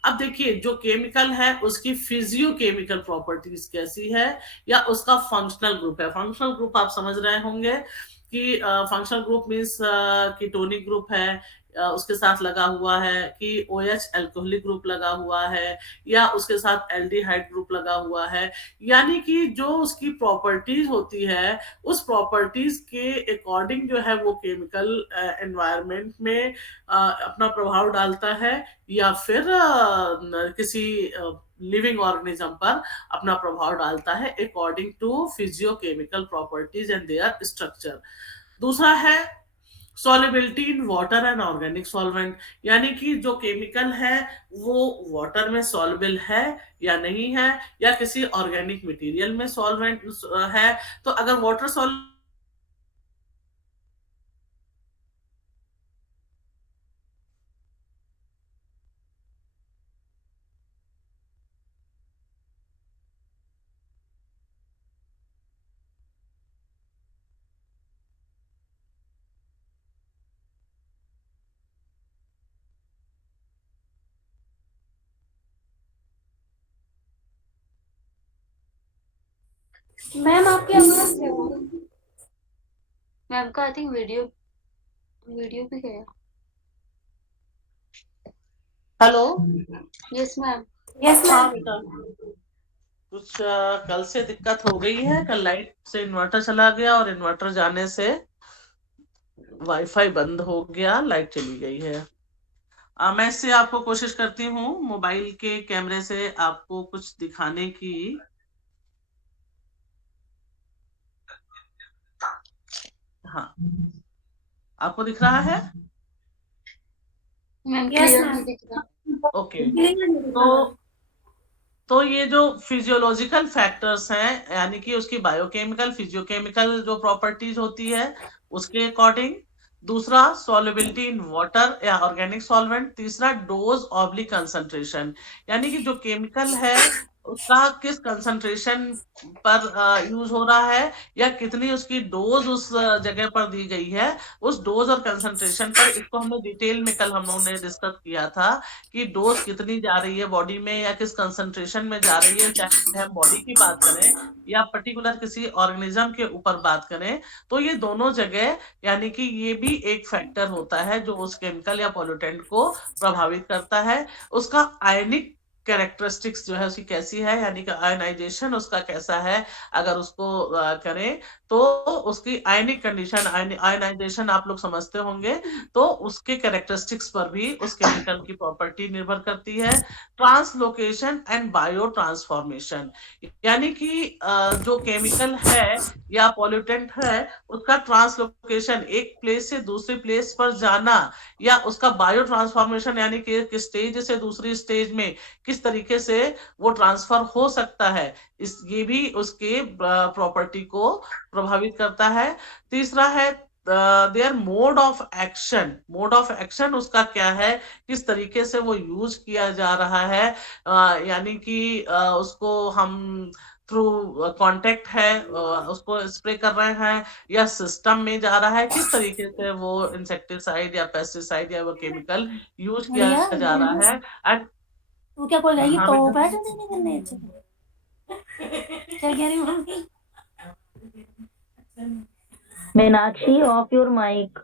अब देखिए, जो केमिकल है उसकी फिजियोकेमिकल प्रॉपर्टीज कैसी है या उसका फंक्शनल ग्रुप है। फंक्शनल ग्रुप आप समझ रहे होंगे कि functional group means ketonic group है, उसके साथ लगा हुआ है कि OH अल्कोहलिक ग्रुप लगा हुआ है या उसके साथ एल्डिहाइड ग्रुप लगा हुआ है। यानी कि जो उसकी प्रॉपर्टीज होती है उस प्रॉपर्टीज के अकॉर्डिंग जो है वो केमिकल एनवायरनमेंट में अपना प्रभाव डालता है या फिर किसी लिविंग ऑर्गेनिज्म पर अपना प्रभाव डालता है according to physiochemical properties and their structure. दूसरा है solubility in water and organic solvent, यानी कि जो केमिकल है वो वाटर में सॉल्युबल है या नहीं है या किसी ऑर्गेनिक मटेरियल में सॉल्वेंट है। तो अगर वाटर सॉल्युबल मैम आपकी आवाज है। मैम का आई थिंक वीडियो वीडियो भी गया। Hello, yes ma'am. यस हाँ मैम। बेटा। कुछ कल से दिक्कत हो गई है। कल लाइट से इन्वर्टर चला गया और इन्वर्टर जाने से वाईफाई बंद हो गया, लाइट चली गई है। मैं इससे आपको कोशिश करती हूँ मोबाइल के कैमरे से आपको कुछ दिखाने की। हाँ, आपको दिख रहा है? Ma'am Yes, clear ma'am. नहीं दिख रहा। ओके, तो ये जो फिजियोलॉजिकल फैक्टर्स हैं, यानी कि उसकी बायोकेमिकल फिजियोकेमिकल जो प्रॉपर्टीज होती है उसके अकॉर्डिंग। दूसरा सॉल्युबिलिटी इन वाटर या ऑर्गेनिक सॉल्वेंट। तीसरा डोज ऑब्लिक कंसंट्रेशन, यानी कि जो केमिकल है उसका किस कंसंट्रेशन पर यूज हो रहा है या कितनी उसकी डोज उस जगह पर दी गई है, उस डोज और कंसंट्रेशन पर। इसको हमने डिटेल में कल हम लोगों ने डिस्कस किया था कि डोज कितनी जा रही है बॉडी में या किस कंसंट्रेशन में जा रही है, चाहे हम बॉडी की बात करें या पर्टिकुलर किसी ऑर्गेनिज्म के ऊपर बात करें। तो ये दोनों जगह, यानी कि ये भी एक फैक्टर होता है जो उस केमिकल या पॉल्यूटेंट को प्रभावित करता है। उसका आयनिक कैरेक्टरिस्टिक्स जो है उसकी कैसी है, यानी कि आयनाइजेशन उसका कैसा है, अगर उसको करें तो उसकी आयनिक कंडीशन, आयनाइजेशन आप लोग समझते होंगे, तो उसके कैरेक्टरिस्टिक्स पर भी उस केमिकल की प्रॉपर्टी निर्भर करती है। ट्रांसलोकेशन एंड बायो ट्रांसफॉर्मेशन, यानी कि जो केमिकल है या पॉल्यूटेंट है उसका ट्रांसलोकेशन, एक प्लेस से दूसरी प्लेस पर जाना, या उसका बायो ट्रांसफॉर्मेशन, यानी कि एक स्टेज से दूसरी स्टेज में किस तरीके से वो ट्रांसफर हो सकता है, ये भी उसके प्रॉपर्टी को प्रभावित करता है। तीसरा है their mode of action. Mode of action उसका क्या है, किस तरीके से वो यूज किया जा रहा है, यानी कि उसको हम थ्रू कांटेक्ट है उसको स्प्रे कर रहे हैं या सिस्टम में जा रहा है, किस तरीके से वो इंसेक्टिसाइड या पेस्टिसाइड या वो केमिकल यूज किया जा रहा है। एंड तू क्या बोल रही है? हाँ तो बेटा। बैठ देने करने क्या कह रही हो mummy? Meenakshi, off your mic.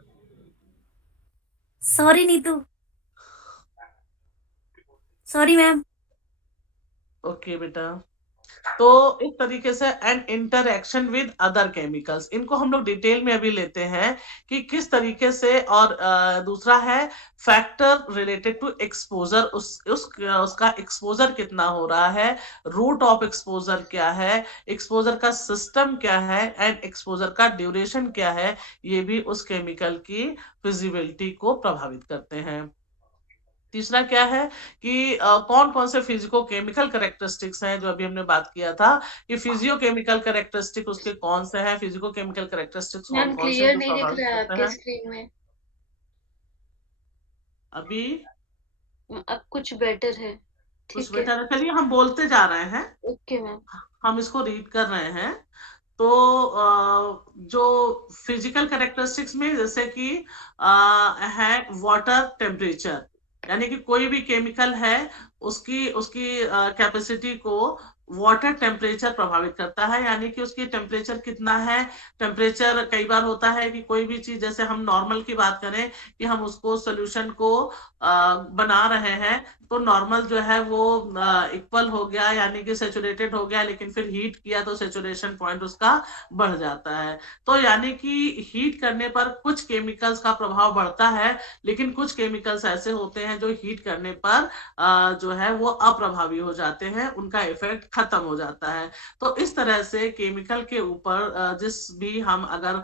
Sorry Neetu, sorry ma'am. Okay बेटा, तो इस तरीके से and interaction with other chemicals, इनको हम लोग डिटेल में अभी लेते हैं कि किस तरीके से। और दूसरा है फैक्टर रिलेटेड टू एक्सपोजर, उसका एक्सपोजर कितना हो रहा है, रूट ऑफ एक्सपोजर क्या है, एक्सपोजर का सिस्टम क्या है एंड एक्सपोजर का ड्यूरेशन क्या है, ये भी उस केमिकल की फिजिबिलिटी को प्रभावित करते हैं। तीसरा क्या है कि कौन कौन से फिजिको केमिकल कैरेक्टरिस्टिक्स हैं, जो अभी हमने बात किया था कि फिजियो केमिकल कैरेक्टरिस्टिक उसके कौन से हैं, फिजिको केमिकल कैरेक्टरिस्टिक्स कौन मैम कौन से क्लियर जो नहीं दिख प्रभावित रहा है करते आपके हैं। स्क्रीन में। अभी अब कुछ बेटर है। कुछ ठीक है, बेटा, चलिए हम बोलते जा रहे हैं, ओके मैम। हम इसको रीड कर रहे हैं। तो जो फिजिकल कैरेक्टरिस्टिक्स में जैसे कि है वाटर टेम्परेचर, यानी कि कोई भी केमिकल है उसकी उसकी कैपेसिटी को वाटर टेम्परेचर प्रभावित करता है, यानी कि उसकी टेम्परेचर कितना है। टेम्परेचर कई बार होता है कि कोई भी चीज, जैसे हम नॉर्मल की बात करें कि हम उसको सोल्यूशन को बना रहे हैं, तो नॉर्मल जो है वो इक्वल हो गया, यानी कि सेचुरेटेड हो गया, लेकिन फिर हीट किया तो सेचुरेशन पॉइंट उसका बढ़ जाता है। तो यानी कि हीट करने पर कुछ केमिकल्स का प्रभाव बढ़ता है, लेकिन कुछ केमिकल्स ऐसे होते हैं जो हीट करने पर जो है वो अप्रभावी हो जाते हैं, उनका इफेक्ट खत्म हो जाता है। तो इस तरह से केमिकल के ऊपर जिस भी हम अगर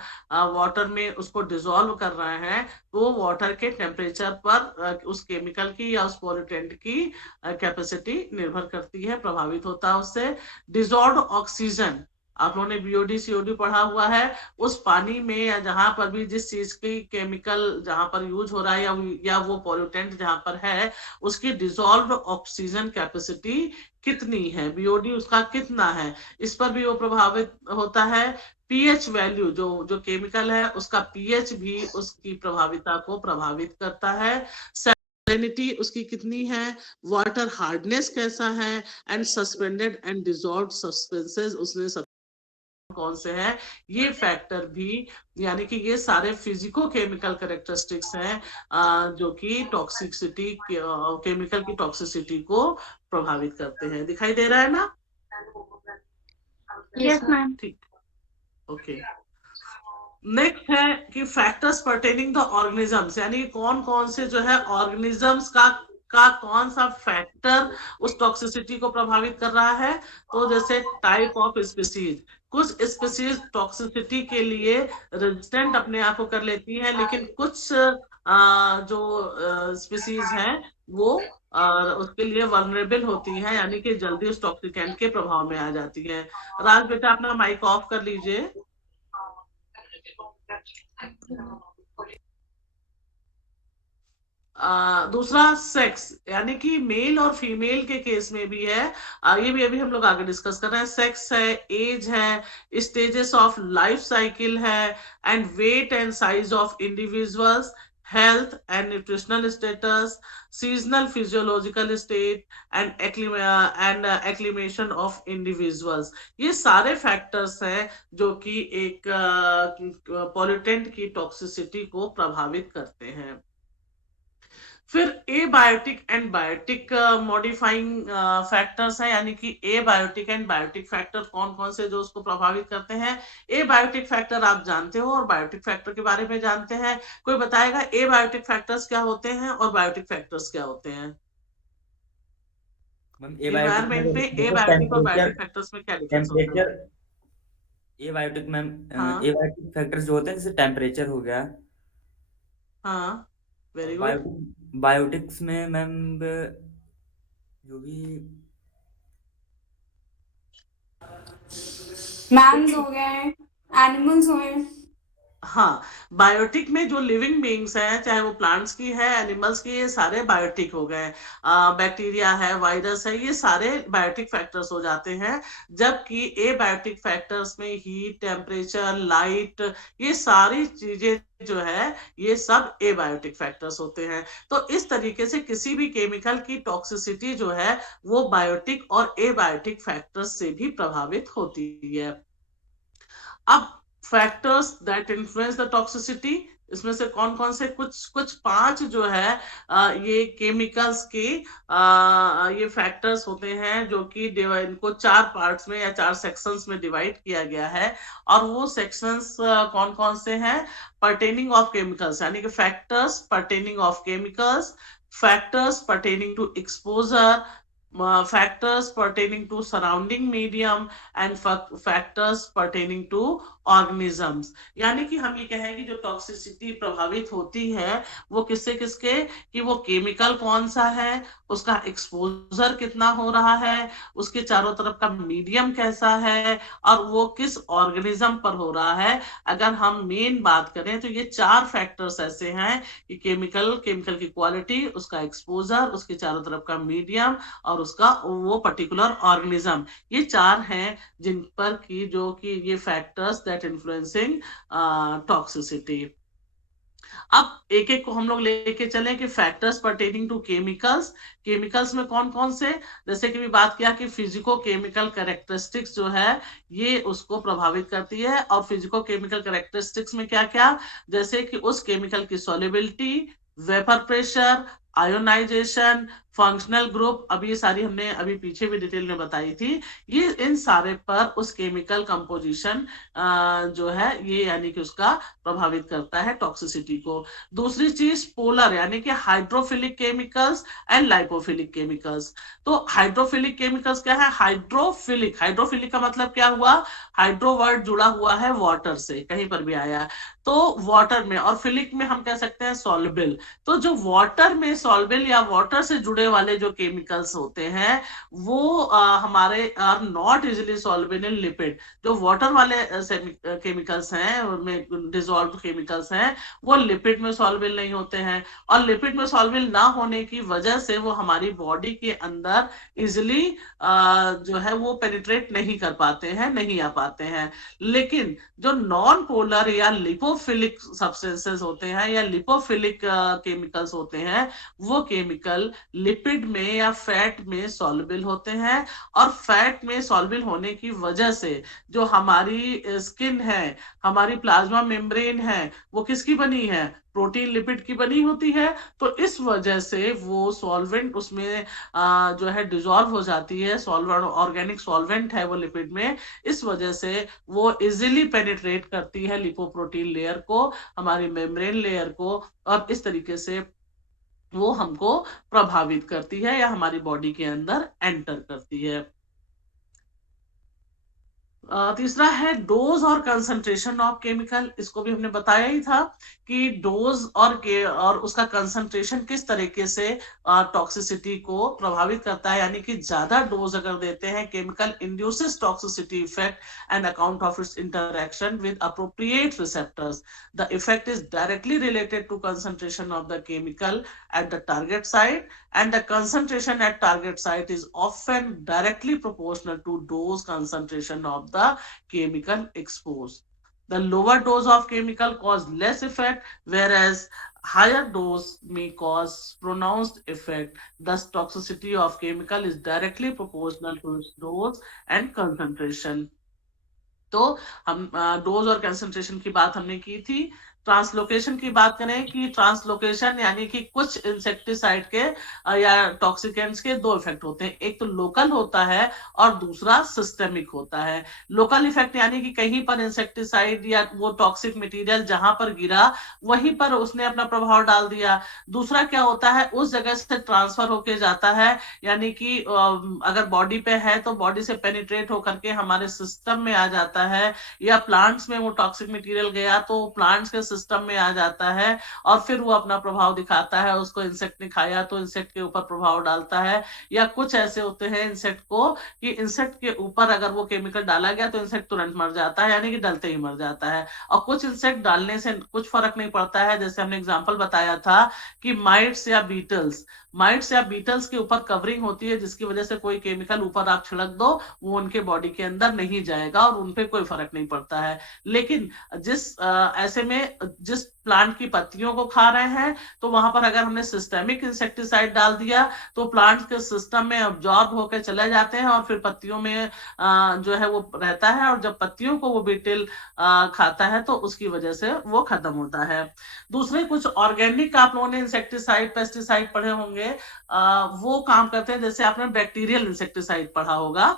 वाटर में उसको डिसॉल्व कर रहे हैं, तो वाटर के टेम्परेचर पर उस केमिकल की या उस पॉल्यूटेंट की कैपेसिटी निर्भर करती है, प्रभावित होता है उससे। डिसॉल्व्ड ऑक्सीजन, आप लोगों ने बीओडी सीओडी पढ़ा हुआ है, उस पानी में या जहां पर भी जिस चीज की केमिकल जहां पर यूज हो रहा है या वो पॉल्यूटेंट जहां पर है, उसकी डिसॉल्व्ड ऑक्सीजन कैपेसिटी कितनी है, बीओडी उसका कितना है, इस पर भी वो प्रभावित होता है। पीएच वैल्यू, जो जो केमिकल है उसका पीएच भी उसकी प्रभाविता को प्रभावित करता है। सैलिनिटी उसकी कितनी है, वाटर हार्डनेस कैसा है, and suspended and dissolved substances उसने कौन से हैं, ये फैक्टर भी, यानी कि ये सारे फिजिको केमिकल कैरेक्टरिस्टिक्स हैं जो कि टॉक्सिसिटी केमिकल की टॉक्सिसिटी को प्रभावित करते हैं। दिखाई दे रहा है ना? Yes ma'am. ठीक, ओके। नेक्स्ट है कि फैक्टर्स पर्टेनिंग द ऑर्गेनिजम्स, यानी कौन कौन से जो है ऑर्गेनिजम्स का कौन सा फैक्टर उस टॉक्सिसिटी को प्रभावित कर रहा है। तो जैसे टाइप ऑफ स्पीसीज, कुछ स्पीसीज टॉक्सिसिटी के लिए रेजिस्टेंट अपने आप को कर लेती हैं, लेकिन कुछ जो स्पीसीज हैं वो उसके लिए वल्नरेबल होती हैं, यानी कि जल्दी उस टॉक्सिकेंट के प्रभाव में आ जाती हैं। राज बेटा अपना माइक ऑफ कर लीजिए। दूसरा सेक्स, यानी कि मेल और फीमेल के केस में भी है। ये भी अभी हम लोग आगे डिस्कस कर रहे हैं। सेक्स है, एज है, स्टेजेस ऑफ लाइफ साइकिल है, and weight and size of individuals, health and nutritional status, seasonal physiological state, and acclimation of individuals. ये सारे फैक्टर्स हैं जो कि एक पॉल्यूटेंट की टॉक्सिसिटी को प्रभावित करते हैं। फिर abiotic and biotic modifying factors हैं, यानी कि एबायोटिक एंड बायोटिक फैक्टर कौन कौन से जो उसको प्रभावित करते हैं। एबायोटिक फैक्टर आप जानते हो और बायोटिक फैक्टर के बारे में जानते हैं। कोई बताएगा एबायोटिक फैक्टर्स क्या होते हैं और बायोटिक फैक्टर्स क्या होते हैं। मैम एनवायरमेंट में एबायोटिक और बायोटिक फैक्टर्स में क्या डिफरेंस होता है। टेम्परेचर, एबायोटिक मैम, हाँ एबायोटिक फैक्टर्स जो होते हैं जैसे टेम्परेचर हो गया। हाँ, वेरी गुड। बायोटिक्स में मैम जो भी मैम्स हो गए, एनिमल्स हुए। हाँ, बायोटिक में जो लिविंग बीइंग्स हैं, चाहे वो प्लांट्स की है, एनिमल्स की, ये सारे बायोटिक हो गए। बैक्टीरिया है, वायरस है, ये सारे बायोटिक फैक्टर्स हो जाते हैं। जबकि एबायोटिक फैक्टर्स में हीट, टेम्परेचर, लाइट, ये सारी चीजें जो है ये सब एबायोटिक फैक्टर्स होते हैं। तो इस तरीके से किसी भी केमिकल की टॉक्सिसिटी जो है वो बायोटिक और एबायोटिक फैक्टर्स से भी प्रभावित होती है। अब factors that influence the toxicity, इसमें से कौन कौन से कुछ 5 जो है ये केमिकल्स के ये फैक्टर्स होते हैं जो कि इनको 4 पार्ट्स में या 4 सेक्शंस में डिवाइड किया गया है। और वो सेक्शंस कौन कौन से हैं। पर्टेनिंग ऑफ केमिकल्स, यानी कि factors pertaining of chemicals, factors pertaining to exposure, factors pertaining to surrounding medium, and factors pertaining to organisms। यानी कि हम ये कहें कि जो टॉक्सिसिटी प्रभावित होती है वो किससे किसके, कि वो केमिकल कौन सा है, उसका एक्सपोजर कितना हो रहा है, उसके चारों तरफ का मीडियम कैसा है, और वो किस ऑर्गेनिज्म पर हो रहा है। अगर हम मेन बात करें तो ये 4 फैक्टर्स ऐसे हैं कि केमिकल की क्वालिटी, उसका एक्सपोजर, उसके चारों तरफ का मीडियम और उसका वो पर्टिकुलर ऑर्गेनिज्म, ये 4 हैं जिन पर की जो कि ये फैक्टर्स दैट इन्फ्लुएंसिंग टॉक्सिसिटी। अब एक एक को हम लोग लेके चलें कि फैक्टर्स पर्टेनिंग टू केमिकल्स में कौन कौन से, जैसे कि भी बात किया कि फिजिको केमिकल कैरेक्टरिस्टिक्स जो है ये उसको प्रभावित करती है। और फिजिको केमिकल कैरेक्टरिस्टिक्स में क्या क्या, जैसे कि उस केमिकल की solubility, vapour pressure, ionisation, functional group, अब ये सारी हमने अभी पीछे भी डिटेल में बताई थी। ये इन सारे पर उस केमिकल कंपोजिशन जो है ये यानी कि उसका प्रभावित करता है टॉक्सिसिटी को। दूसरी चीज पोलर, यानी कि hydrophilic chemicals and lipophilic chemicals. तो हाइड्रोफिलिक केमिकल्स क्या है, हाइड्रोफिलिक का मतलब क्या हुआ, हाइड्रो वर्ड जुड़ा हुआ है वाटर से, कहीं पर भी आया तो वाटर में, और फिलिक में हम कह सकते हैं सॉल्युबल। तो जो वाटर में सॉल्युबल या वाटर से जुड़े वाले जो केमिकल्स होते हैं वो हमारे are not easily soluble in lipid. जो वाटर वाले केमिकल्स हैं उनमें डिसॉल्व केमिकल्स हैं वो लिपिड में सॉल्युबल नहीं होते हैं, और लिपिड में सॉल्युबल ना होने की वजह से वो हमारी बॉडी के अंदर इजिली जो है वो पेनिट्रेट नहीं कर पाते हैं, नहीं आ पाते हैं। लेकिन जो नॉन पोलर या लिपोफिलिक सब्सटेंसेस होते हैं या लिपोफिलिक केमिकल्स होते हैं वो केमिकल लिपिड में या फैट में सॉल्युबल होते हैं, और फैट में सॉल्युबल होने की वजह से जो हमारी स्किन है, हमारी प्लाज्मा मेम्ब्रेन है, वो किसकी बनी है? प्रोटीन लिपिड की बनी होती है। तो इस वजह से वो सॉल्वेंट उसमें जो है डिजॉल्व हो जाती है, सॉल्वेंट ऑर्गेनिक सॉल्वेंट है वो लिपिड में, इस वजह से वो इजीली पेनिट्रेट करती है लिपोप्रोटीन लेयर को, हमारी मेम्ब्रेन लेयर को, और इस तरीके से वो हमको प्रभावित करती है या हमारी बॉडी के अंदर एंटर करती है। तीसरा है डोज और कंसंट्रेशन ऑफ केमिकल। इसको भी हमने बताया ही था कि डोज और उसका कंसंट्रेशन किस तरीके से टॉक्सिसिटी को प्रभावित करता है, यानी कि ज्यादा डोज अगर देते हैं chemical induces toxicity effect and account of its interaction with appropriate receptors. The effect is directly related to concentration of the chemical at the target site, and the concentration at target site is often directly proportional to dose concentration of the chemical exposed. The lower dose of chemical cause less effect, whereas higher dose may cause pronounced effect. Thus, toxicity of chemical is directly proportional to its dose and concentration. तो हम dose और concentration की बात हमने की थी। Translocation की बात करें कि ट्रांसलोकेशन यानी कि कुछ इंसेक्टिसाइड के या टॉक्सिकेंट्स के दो इफेक्ट होते हैं, एक तो लोकल होता है और दूसरा सिस्टेमिक होता है। लोकल इफेक्ट यानी कि कहीं पर इंसेक्टिसाइड या वो टॉक्सिक मटेरियल जहां पर गिरा वहीं पर उसने अपना प्रभाव डाल दिया। दूसरा क्या होता है, उस जगह से ट्रांसफर होके जाता है, यानी कि अगर बॉडी पे है तो बॉडी से पेनिट्रेट होकर के हमारे सिस्टम में आ जाता है, या प्लांट्स में वो टॉक्सिक मटेरियल गया तो प्लांट्स के सिस्टम में आ जाता है और फिर वो अपना प्रभाव दिखाता है। उसको इंसेक्ट ने खाया तो इंसेक्ट के ऊपर प्रभाव डालता है। या कुछ ऐसे होते हैं इंसेक्ट को कि इंसेक्ट के ऊपर अगर वो केमिकल डाला गया तो इंसेक्ट तुरंत मर जाता है, यानी कि डलते ही मर जाता है। और कुछ इंसेक्ट डालने से कुछ फर्क नहीं पड़ता है, जैसे हमने एग्जांपल बताया था कि माइट्स या बीटल्स के ऊपर कवरिंग होती है, जिसकी वजह से कोई केमिकल ऊपर आप छिड़क दो वो उनके बॉडी के अंदर नहीं जाएगा और उनपे कोई फर्क नहीं पड़ता है। लेकिन ऐसे में जिस प्लांट की पत्तियों को खा रहे हैं तो वहां पर अगर हमने सिस्टेमिक इंसेक्टिसाइड डाल दिया तो प्लांट के सिस्टम में अब्जॉर्ब होकर चले जाते हैं और फिर पत्तियों में जो है वो रहता है, और जब पत्तियों को वो बीटल खाता है तो उसकी वजह से वो खत्म होता है। दूसरे कुछ ऑर्गेनिक आप लोगों ने इंसेक्टिसाइड पेस्टिसाइड पढ़े होंगे, वो काम करते हैं। जैसे आपने बैक्टीरियल इंसेक्टिसाइड पढ़ा होगा।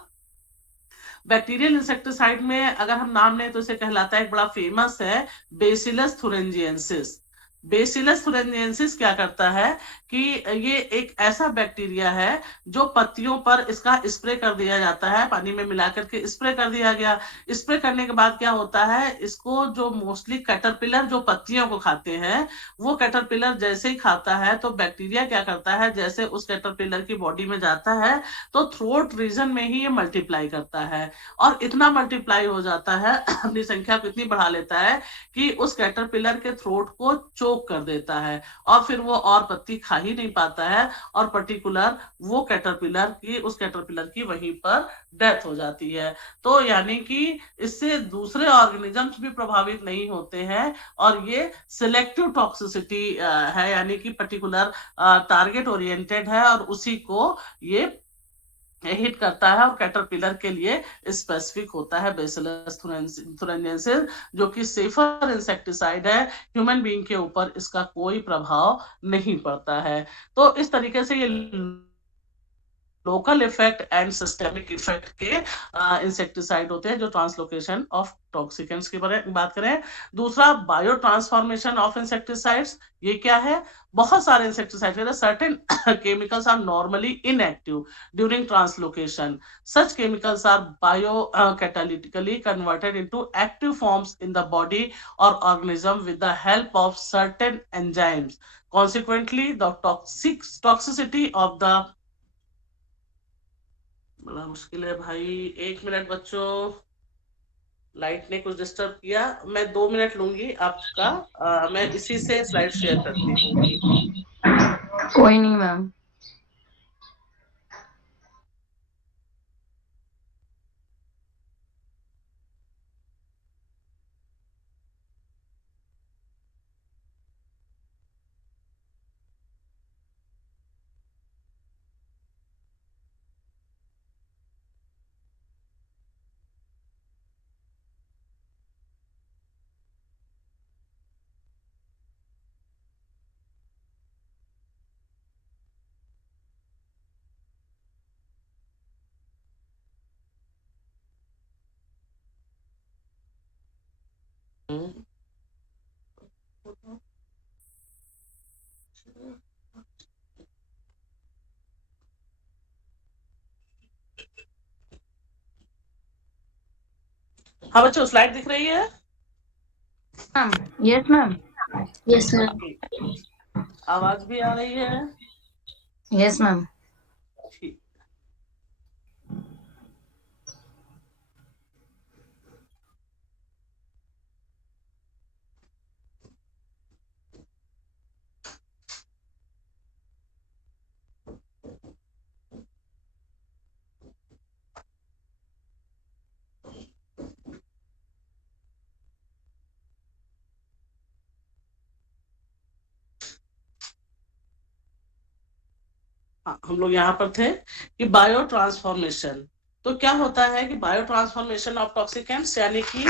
बैक्टीरियल इंसेक्टिसाइड में अगर हम नाम लें तो इसे कहलाता है, एक बड़ा फेमस है बेसिलस थुरिंजिएंसिस। बेसिलस थुरिंजिएंसिस क्या करता है कि ये एक ऐसा बैक्टीरिया है जो पत्तियों पर इसका स्प्रे कर दिया जाता है, पानी में मिलाकर के स्प्रे कर दिया गया। स्प्रे करने के बाद क्या होता है, इसको जो मोस्टली कैटरपिलर जो पत्तियों को खाते हैं, वो कैटरपिलर जैसे ही खाता है तो बैक्टीरिया क्या करता है, जैसे उस कैटरपिलर की बॉडी में जाता है तो थ्रोट रीजन में ही ये मल्टीप्लाई करता है, और इतना मल्टीप्लाई हो जाता है, अपनी संख्या को इतनी बढ़ा लेता है कि उस कैटरपिलर के थ्रोट को चोक कर देता है, और फिर वो और पत्ती खा ही नहीं पाता है, और पर्टिकुलर वो उस कैटरपिलर की वहीं पर डेथ हो जाती है। तो यानी कि इससे दूसरे ऑर्गेनिजम्स भी प्रभावित नहीं होते हैं, और ये सिलेक्टिव टॉक्सिसिटी है, यानी कि पर्टिकुलर टारगेट ओरिएंटेड है और उसी को ये हिट करता है, और कैटरपिलर के लिए स्पेसिफिक होता है बेसिलस थुरिंजिएंसिस, जो कि सेफर इंसेक्टिसाइड है। ह्यूमन बीइंग के ऊपर इसका कोई प्रभाव नहीं पड़ता है। तो इस तरीके से ये local effect and systemic effect के इंसेक्टिसाइड होते हैं जो ट्रांसलोकेशन ऑफ टॉक्सिकेंट्स की बात करें। दूसरा बायो ट्रांसफॉर्मेशन ऑफ इंसेक्टिसाइड्स, ये क्या है, बहुत सारे insecticide certain chemicals are normally inactive during translocation. Such chemicals are bio catalytically converted into active forms in the body और organism with the help of certain enzymes. Consequently the toxicity of the, बड़ा मुश्किल है भाई, 1 minute बच्चों, light ने कुछ disturb किया। मैं 2 मिनट लूंगी आपका, मैं इसी से स्लाइड शेयर करती हूँ। कोई नहीं मैम। हाँ बच्चों, स्लाइड दिख रही है? Ma'am yes ma'am yes ma'am. आवाज भी आ रही है? यस मैम ठीक। हाँ, हम लोग यहाँ पर थे कि बायो ट्रांसफॉर्मेशन। तो क्या होता है कि बायो ट्रांसफॉर्मेशन ऑफ टॉक्सिकेंट्स, यानी कि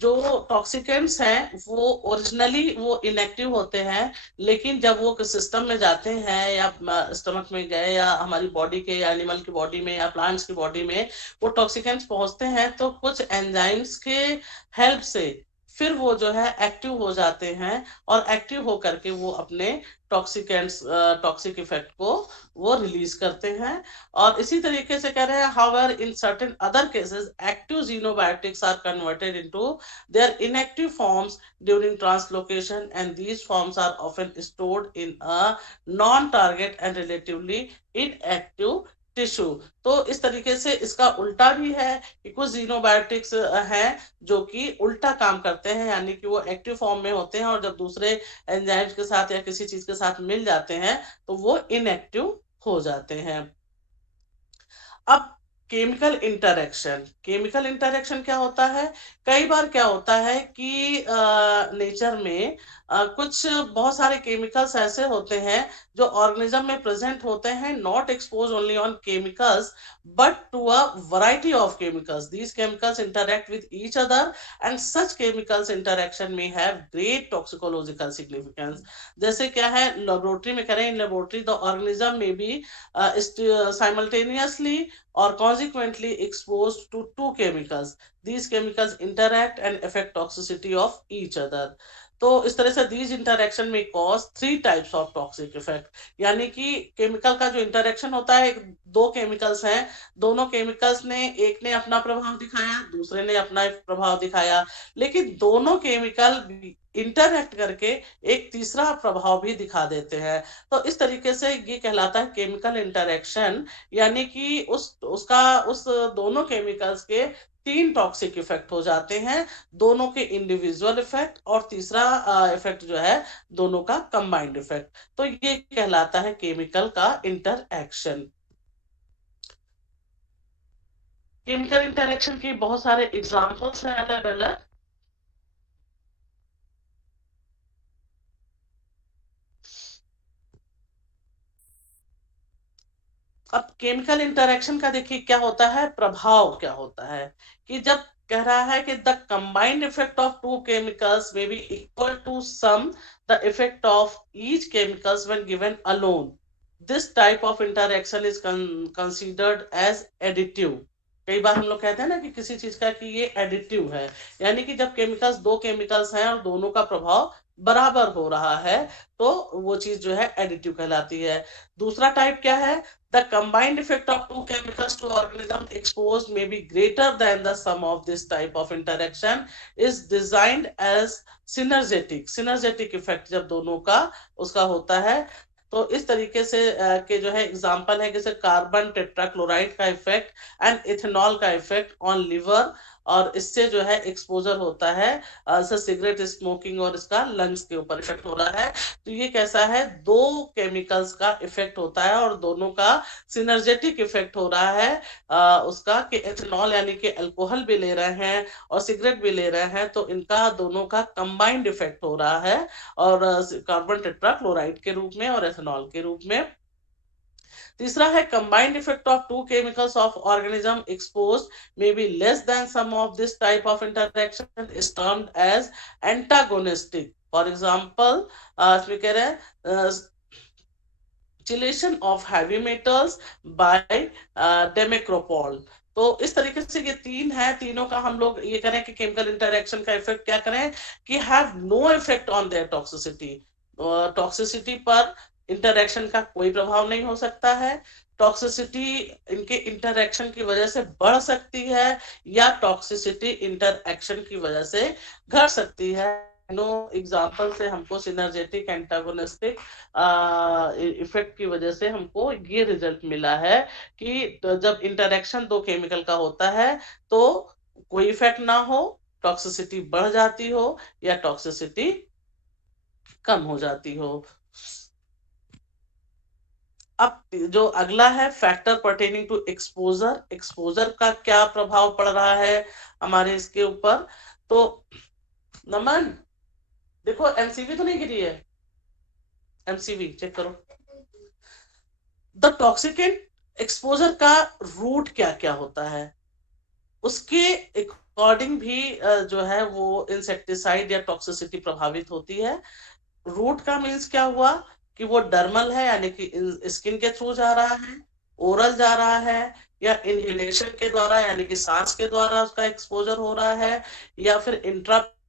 जो टॉक्सिकेंट्स हैं वो ओरिजिनली वो इनएक्टिव होते हैं, लेकिन जब वो सिस्टम में जाते हैं या स्टमक में गए या हमारी बॉडी के एनिमल की बॉडी में या प्लांट्स की बॉडी में वो टॉक्सिकेंट्स पहुंचते हैं, तो कुछ एंजाइम्स के हेल्प से फिर वो जो है एक्टिव हो जाते हैं और एक्टिव होकर के वो अपने टॉक्सिक इफेक्ट को वो रिलीज करते हैं। और इसी तरीके से कह रहे हैं, however in certain other cases active xenobiotics are converted into their inactive forms during translocation and these forms are often stored in a non target and relatively inactive tissue. तो इस तरीके से इसका उल्टा भी है कि कुछ xenobiotics हैं जो कि उल्टा काम करते हैं, यानी कि वो एक्टिव फॉर्म में होते हैं और जब दूसरे एंजाइम्स के साथ या किसी चीज के साथ मिल जाते हैं तो वो इनएक्टिव हो जाते हैं। अब केमिकल इंटरेक्शन क्या होता है? कई बार क्या होता है कि नेचर में कुछ बहुत सारे केमिकल्स ऐसे होते हैं जो ऑर्गेनिज्म में प्रेजेंट होते हैं, not expose only on chemicals but to a variety of chemicals. These chemicals interact with each other and such chemicals interaction may have great toxicological significance. जैसे क्या है, लेबोरेटरी में करें, in laboratory the organism may be simultaneously or consequently exposed to two chemicals. These chemicals interact and affect toxicity of each other. तो इस तरह से these interaction may cause 3 types of toxic effect, यानी कि chemical का जो interaction होता है, दो केमिकल्स हैं, दोनों केमिकल्स ने एक ने अपना प्रभाव दिखाया, दूसरे ने अपना प्रभाव दिखाया, लेकिन दोनों केमिकल इंटरैक्ट करके एक तीसरा प्रभाव भी दिखा देते हैं। तो इस तरीके से ये कहलाता है केमिकल इंटरेक्शन, यानी कि उस दोनों केमिकल्स के 3 टॉक्सिक इफेक्ट हो जाते हैं, दोनों के इंडिविजुअल इफेक्ट और तीसरा इफेक्ट जो है दोनों का कंबाइंड इफेक्ट। तो ये कहलाता है केमिकल का इंटरएक्शन। केमिकल इंटरेक्शन की बहुत सारे एग्जांपल्स हैं अलग अलग। अब केमिकल इंटरेक्शन का देखिए क्या होता है, प्रभाव क्या होता है कि जब कह रहा है कि the combined effect of two chemicals may be equal to sum the effect of each chemicals when given alone, this type of interaction is considered as additive. कई बार हम लोग कहते हैं ना कि किसी चीज का कि ये एडिटिव है, यानी कि जब दो केमिकल्स हैं और दोनों का प्रभाव बराबर हो रहा है तो वो चीज जो है एडिटिव कहलाती है। दूसरा टाइप क्या है, the combined effect of two chemicals to organism exposed may be greater than the sum of this type of interaction is designed as synergetic effect, जब दोनों का उसका होता है। तो इस तरीके से के जो है एग्जांपल है जैसे कार्बन टेट्राक्लोराइड का इफेक्ट एंड इथेनॉल का इफेक्ट ऑन लिवर, और इससे जो है एक्सपोजर होता है सिगरेट स्मोकिंग और इसका लंग्स के ऊपर इफेक्ट हो रहा है। तो ये कैसा है, दो केमिकल्स का इफेक्ट होता है और दोनों का सिनर्जेटिक इफेक्ट हो रहा है उसका कि एथेनॉल यानी कि अल्कोहल भी ले रहे हैं और सिगरेट भी ले रहे हैं, तो इनका दोनों का कंबाइंड इफेक्ट हो रहा है और कार्बन टेट्राक्लोराइड के रूप में और एथेनॉल के रूप में। तीसरा है combined effect of two chemicals of organism exposed may be less than sum of this type of interaction is termed as antagonistic. For example इसमें कह रहे हैं chylation of heavy metals by डेमेक्रोपॉल। तो इस तरीके से ये 3 है, तीनों का हम लोग ये करें कि केमिकल इंटरेक्शन का इफेक्ट क्या करें कि have no effect on their toxicity. Toxicity पर इंटरेक्शन का कोई प्रभाव नहीं हो सकता है। टॉक्सिसिटी इनके इंटरएक्शन की वजह से बढ़ सकती है या टॉक्सिसिटी इंटरएक्शन की वजह से घट सकती है। नो एग्जाम्पल से हमको सिनर्जेटिक एंटागोनिस्टिक इफेक्ट की वजह से हमको ये रिजल्ट मिला है कि जब इंटरएक्शन दो केमिकल का होता है तो कोई इफेक्ट ना हो, टॉक्सिसिटी बढ़ जाती हो या टॉक्सिसिटी कम हो जाती हो। अब जो अगला है factor pertaining to exposure, exposure का क्या प्रभाव पड़ रहा है हमारे इसके ऊपर। तो नमन देखो एमसीवी तो नहीं गिरी है, एमसीवी चेक करो। द टॉक्सिकेंट एक्सपोजर का रूट क्या क्या होता है, उसके अकॉर्डिंग भी जो है वो इंसेक्टिसाइड या टॉक्सिसिटी प्रभावित होती है। रूट का मीन्स क्या हुआ कि वो डर्मल है यानी कि स्किन के थ्रू जा रहा है, ओरल जा रहा है, या इनहेलेशन के द्वारा यानी कि सांस के द्वारा उसका एक्सपोजर हो रहा है, या फिर इंट्रापेरिटोनियल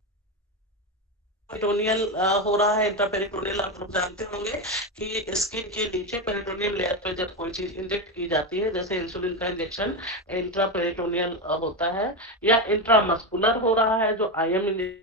हो रहा है। इंट्रापेरिटोनियल आप लोग जानते होंगे कि स्किन के नीचे पेरिटोनियल लेयर पे जब कोई चीज इंजेक्ट की जाती है, जैसे इंसुलिन का इंजेक्शन इंट्रापेरिटोनियल होता है, या इंट्रामस्कुलर हो रहा है जो आईएम इंजेक्शन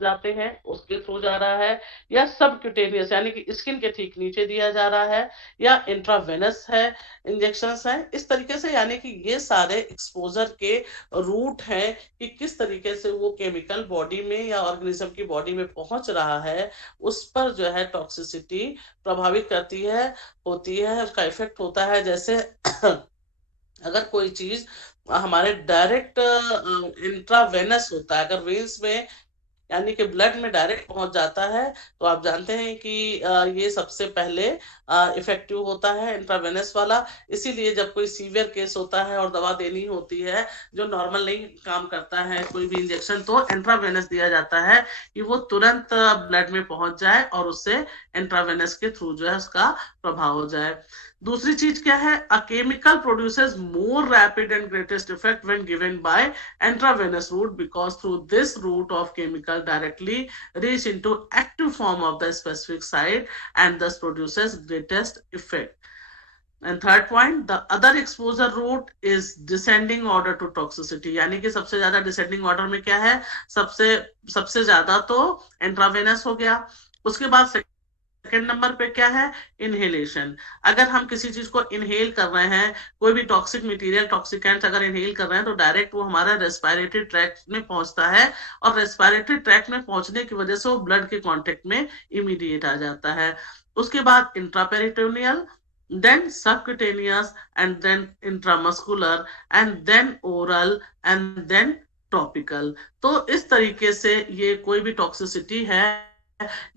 जाते हैं उसके थ्रू जा रहा है, या सबक्यूटेनियस यानी कि स्किन के ठीक नीचे दिया जा रहा है, या इंट्रावेनस है इंजेक्शंस हैं। इस तरीके से यानी कि ये सारे एक्सपोजर के रूट हैं कि किस तरीके से वो केमिकल बॉडी में या ऑर्गेनिज्म की बॉडी में पहुंच रहा है, उस पर जो है टॉक्सिसिटी प्रभावित करती है, होती है, उसका इफेक्ट होता है। जैसे अगर कोई चीज हमारे डायरेक्ट इंट्रावेनस होता है, अगर वेन्स में यानी कि ब्लड में डायरेक्ट पहुंच जाता है, तो आप जानते हैं कि ये सबसे पहले इफेक्टिव होता है इंट्रावेनस वाला। इसीलिए जब कोई सीवियर केस होता है और दवा देनी होती है जो नॉर्मल नहीं काम करता है कोई भी इंजेक्शन, तो इंट्रावेनस दिया जाता है कि वो तुरंत ब्लड में पहुंच जाए और उससे इंट्रावेनस के थ्रू जो है उसका प्रभाव हो जाए। दूसरी चीज क्या है, a chemical produces more rapid and greatest effect when given by intravenous route because through this route of chemical directly reach into active form of the specific site and thus produces greatest effect. And third point, the other exposure route is descending order to toxicity, यानी कि सबसे ज्यादा descending order में क्या है, सबसे ज्यादा तो इंट्रावेनस हो गया। उसके बाद सेकेंड नंबर पे क्या है, इनहेलेशन। अगर हम किसी चीज को इनहेल कर रहे हैं, कोई भी टॉक्सिक मटेरियल टॉक्सिकेंट्स अगर इनहेल कर रहे हैं, तो डायरेक्ट वो हमारा रेस्पिरेटरी ट्रैक्ट में पहुंचता है, और रेस्पिरेटरी ट्रैक्ट में पहुंचने की वजह से वो ब्लड के कांटेक्ट में इमीडिएट आ जाता है। उसके बाद intraperitoneal, then subcutaneous, and then intramuscular, and then oral, and then topical। तो इस तरीके से ये कोई भी टॉक्सिसिटी है